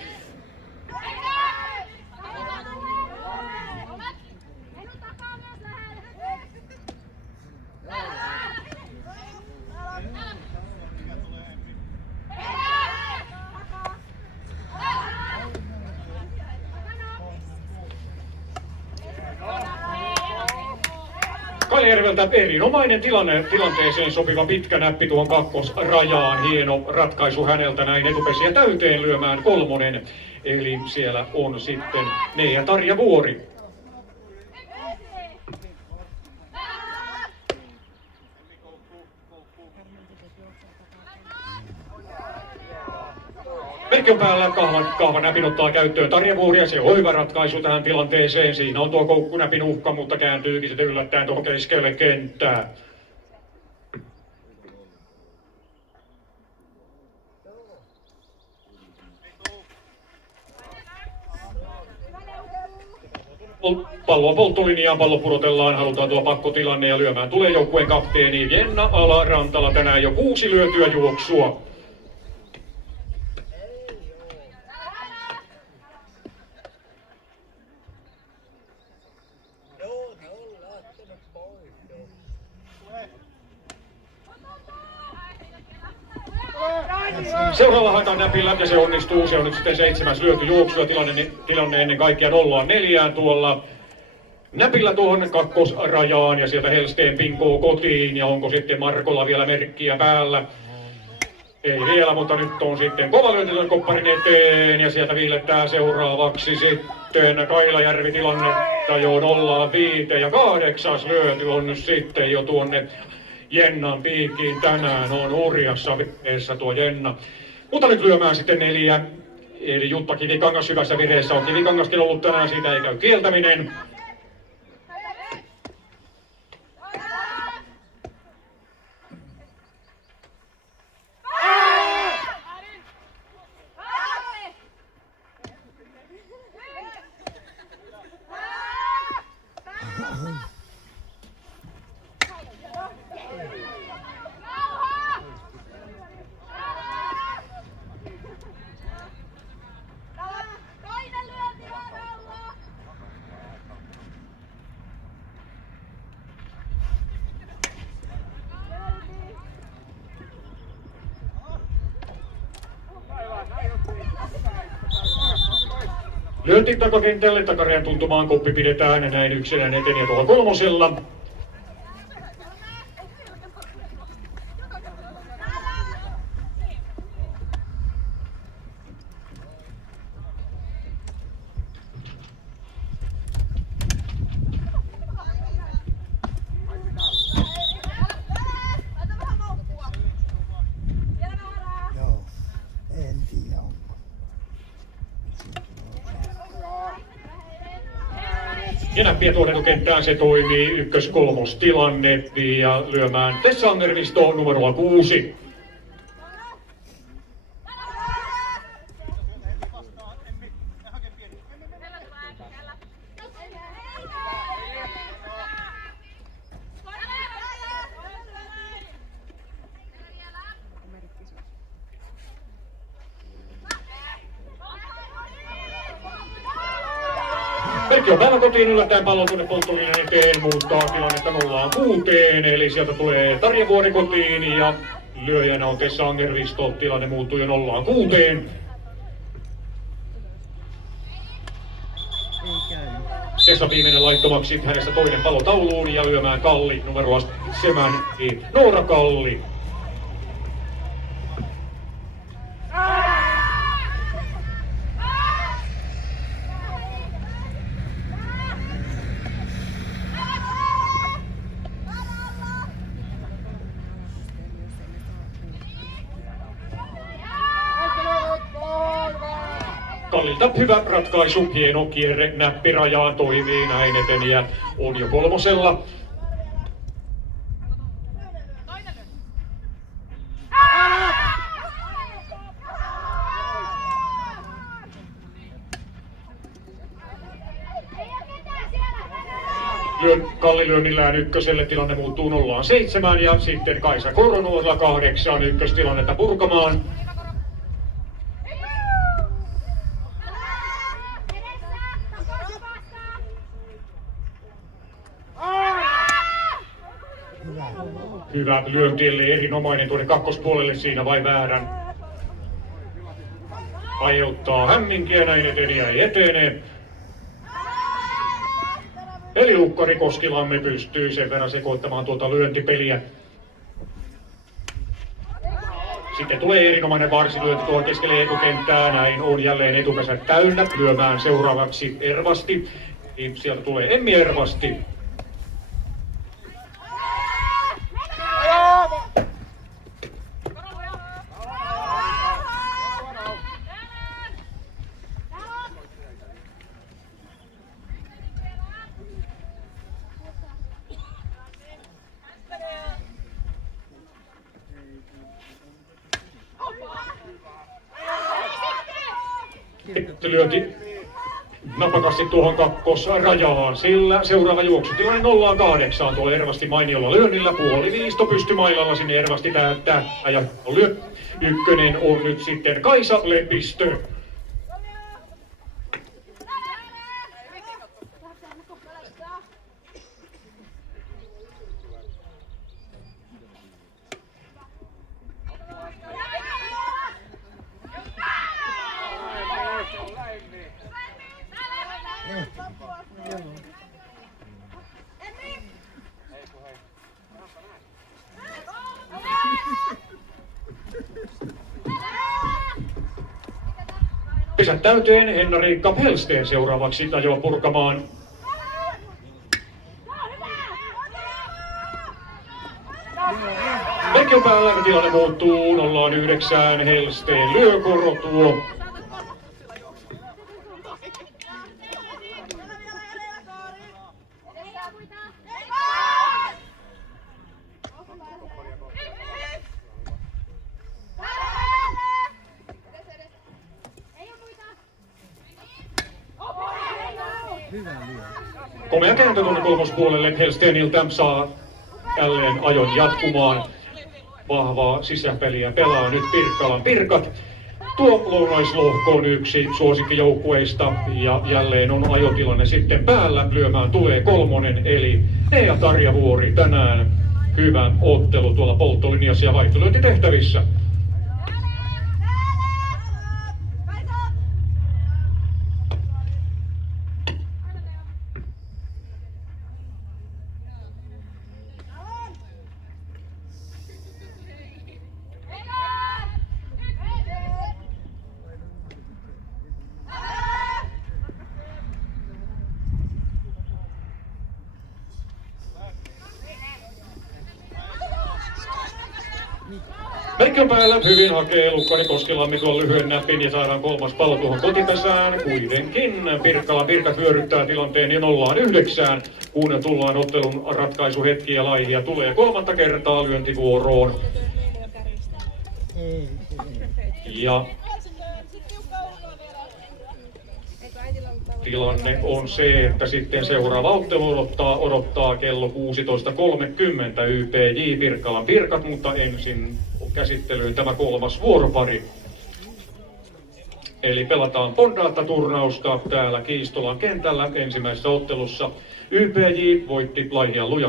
Kaljärveltä erinomainen tilanteeseen sopiva pitkä näppi tuon kakkosrajaan. Hieno ratkaisu häneltä näin etupesiä täyteen lyömään kolmonen. Eli siellä on sitten Neija Tarja Vuori. Merkki on päällä, kahvan näpin ottaa käyttöön Tarja Vuori ja se on hyvä ratkaisu tähän tilanteeseen. Siinä on tuo koukkunäpin uhka, mutta kääntyykin sitten yllättäen tuohon keskelle kenttää. Palloa polttolinjaan, pallo pudotellaan, halutaan tuo pakkotilanne ja lyömään tulee joukkueen kapteeni Jenna Ala-Rantala. Tänään jo 6 lyötyä juoksua. Seuraava haetaan näpillä ja se onnistuu. Se on nyt sitten 7. lyöty juoksu ja tilanne ennen kaikkea 0-4 tuolla näpillä tuohon kakkosrajaan ja sieltä Helsteen pinkoo kotiin. Ja onko sitten Markolla vielä merkkiä päällä? Ei vielä, mutta nyt on sitten kova lyönti tuon kopparin eteen ja sieltä viilettää seuraavaksi sitten Kailajärvi tilannetta jo 0-5 ja 8. lyöty on nyt sitten jo tuonne Jennan piikkiin. Tänään on hurjassa vireessä tuo Jenna. Mutta nyt lyömään sitten 4. Eli Jutta Kivikangas hyvässä vireessä on Kivikangaskin ollut tänään, siitä ei käy kieltäminen. Lyönti takakentälle, takareen tuntumaan koppi pidetään ja näin yksinään eteni tuolla 3. Joo, en tiedä onko. Ja näppiä tuonne etukenttään se toimii 1-3 tilanne ja lyömään Tessa Angervisto numeroa 6. Merkki on päällä kotiin, yllättäen pallon tuonne polttolinjan eteen, muuttaa tilannetta 0-6, eli sieltä tulee Tarja Vuori kotiin ja lyöjänä on Tessa Angervisto, tilanne muuttuu jo 0-6. Tessa viimeinen laittomaksi, hänestä toinen pallo tauluun ja lyömään Kalli numeroa 7, Noora Kalli. Kallilta hyvä ratkaisu, hieno kierre näppirajaan toimii näin eten ja on jo 3. Kallilyönnillään 1, tilanne muuttuu 0-7 ja sitten Kaisa Koronuola 8 ykköstilannetta purkamaan. Hyvä lyönti, eli erinomainen tuonne kakkospuolelle siinä vai väärän. Aiheuttaa hämminkiä näin eteni ja ei etene. Eli Lukkari Koskilamme pystyy sen verran sekoittamaan tuota lyöntipeliä. Sitten tulee erinomainen varsilyönti tuohon keskelle etukenttää. Näin on jälleen etupesä täynnä. Lyömään seuraavaksi Ervasti. Sieltä tulee Emmi Ervasti. Lyönti napakasti tuohon kakkosrajaan, sillä seuraava juoksutilanne 0-8 tuolla Ervasti mainiolla lyönnillä, puoliviisto pystymailalla sinne Ervasti täyttää ja lyö. Ykkönen on nyt sitten Kaisa Lepistö. Pesät täyteen Henna-Riikka Helsteen seuraavaksi ajoa purkamaan. Merkin päällä tilanne muuttuu 0-9. Helsteen lyö korotuo. Komea kääntö tuonne kolmospuolelle. Helstonilta saa jälleen ajon jatkumaan. Vahvaa sisäpeliä pelaa nyt Pirkkalan Pirkat. Tuo lounaislohko on yksi suosikkijoukkueista ja jälleen on ajotilanne sitten päällä. Lyömään tulee kolmonen eli Nea Tarjavuori tänään. Hyvä ottelu tuolla polttolinjassa ja vaihtolyöntitehtävissä. Merkki on päällä, hyvin hakee Lukkari Koskilammi tuon lyhyen näpin ja saadaan kolmas pallo tuohon kotipesään. Kuitenkin Pirkkalan Pirkat vyöryttää tilanteen ja 0-9, kun tullaan ottelun ratkaisuhetki ja Laihia tulee kolmatta kertaa lyöntivuoroon. Ja tilanne on se, että sitten seuraava ottelu odottaa kello 16.30 YPJ Pirkkalan Pirkat, mutta ensin käsittelyyn tämä kolmas vuoropari. Eli pelataan Pondaatta-turnausta täällä Kiistolan kentällä ensimmäisessä ottelussa. YPJ voitti Laihian Luja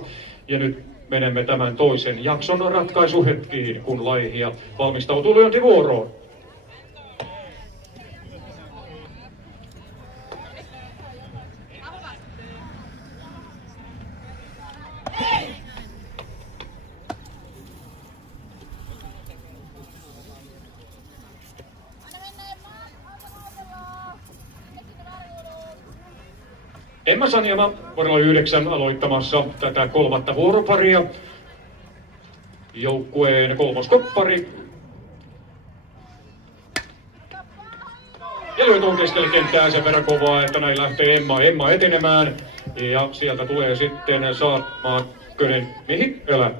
2-0 ja nyt menemme tämän toisen jakson ratkaisuhetkiin, kun Laihia valmistautuu lyöntivuoroon. Emma Sanjama vuodella 9 aloittamassa tätä kolmatta vuoroparia. Joukkueen kolmoskoppari. Ja lyö tuon keskelle kenttää sen verran kovaa, että näin lähtee Emma etenemään. Ja sieltä tulee sitten Saatmaa Könen Mihippelä.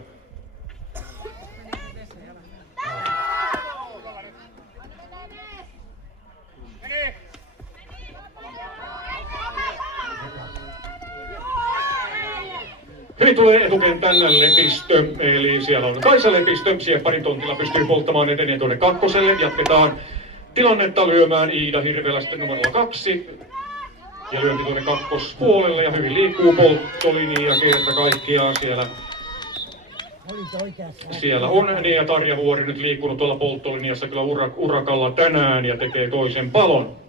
Hyvin tulee etukentän Lepistö, eli siellä on Kaisa Lepistö, siepparin tontilla pystyy polttamaan eteneen tuonne kakkoselle. Jatketaan tilannetta lyömään Iida Hirvelä sitten numerolla 2. Ja lyönti tuonne kakkospuolelle ja hyvin liikkuu polttolinja kerta kaikkiaan siellä on Nea Tarjavuori nyt liikkunut tuolla polttolinjassa kyllä urakalla tänään ja tekee toisen palon.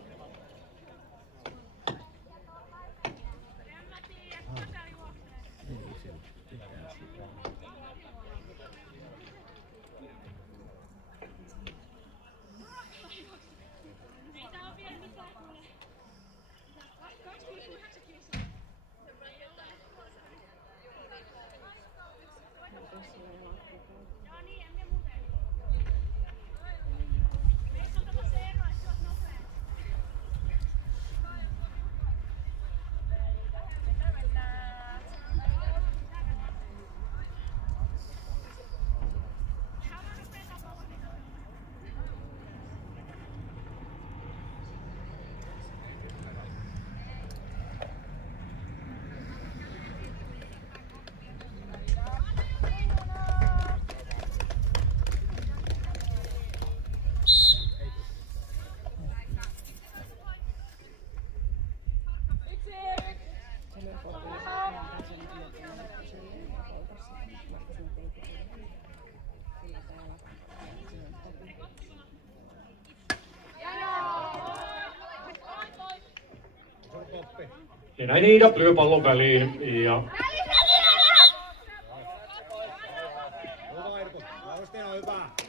Ja näin Iida lyö pallon väliin ja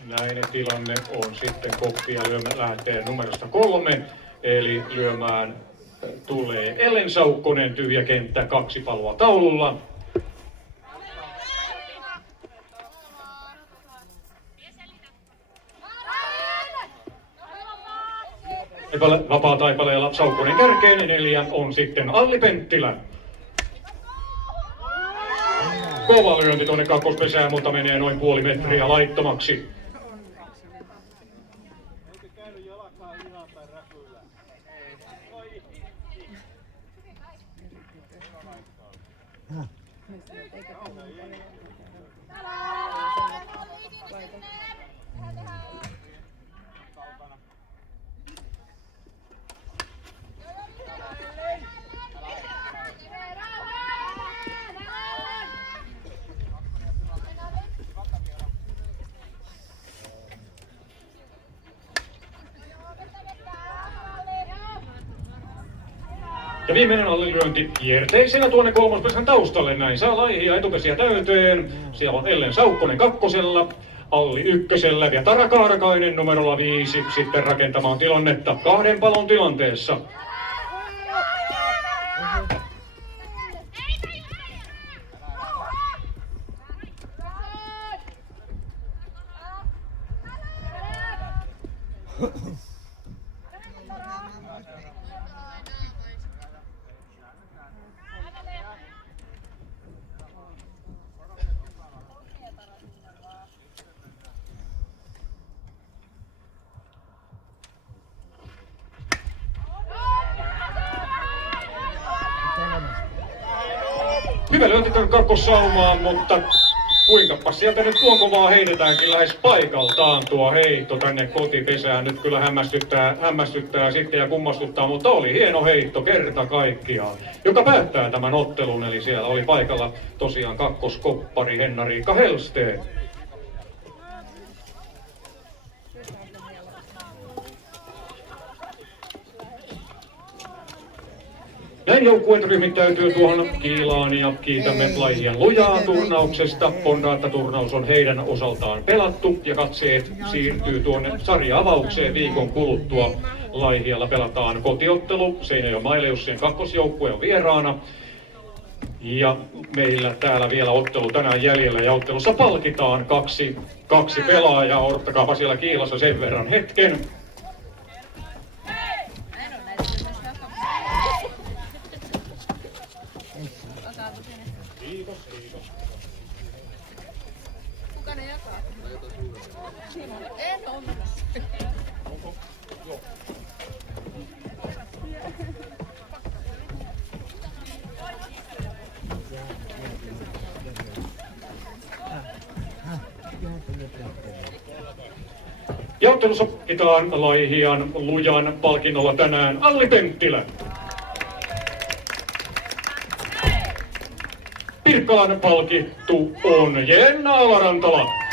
näin tilanne on sitten koppia lähtee numerosta 3, eli lyömään tulee Ellen Saukkonen, tyhjä kenttä, 2 palloa taululla. Vapaa taipaleella Saukkonen kärkeen, 4 on sitten Alli Penttilä. Kova lyönti tuonne kakkospesään, mutta menee noin puoli metriä laittomaksi. Ja viimeinen allilyönti kierteisenä tuonne kolmospesän taustalle. Näin saa Laihia etupesiä täyteen. Siellä on Ellen Saukkonen 2, Alli 1 ja Tara Kaarakainen numerolla 5 sitten rakentamaan tilannetta 2 palon tilanteessa. Hyvä lyönti tuon kakkossaumaan, mutta kuinkapa sieltä nyt tuon kovaa heidetäänkin lähes paikaltaan tuo heitto tänne kotipesään. Nyt kyllä hämmästyttää sitten ja kummastuttaa, mutta oli hieno heitto kerta kaikkiaan, joka päättää tämän ottelun. Eli siellä oli paikalla tosiaan kakkoskoppari Henna-Riikka Helsteen. Näin joukkueet ryhmittäytyy tuohon kiilaan ja kiitämme Laihian lujaa turnauksesta. Ponraatta-turnaus on heidän osaltaan pelattu ja katseet siirtyy tuonne sarja-avaukseen viikon kuluttua. Laihialla pelataan kotiottelu, Seinäjoen Maileussien kakkosjoukkue on vieraana. Ja meillä täällä vielä ottelu tänään jäljellä ja ottelussa palkitaan kaksi pelaajaa. Odottakaapa siellä kiilassa sen verran hetken. Kuka ne jakaa? En ole. Ja ottelussa palkitaan Laihian lujan palkinnolla tänään Alli Penttilä. Pirkkalan palkittu on Jenna Alarantala.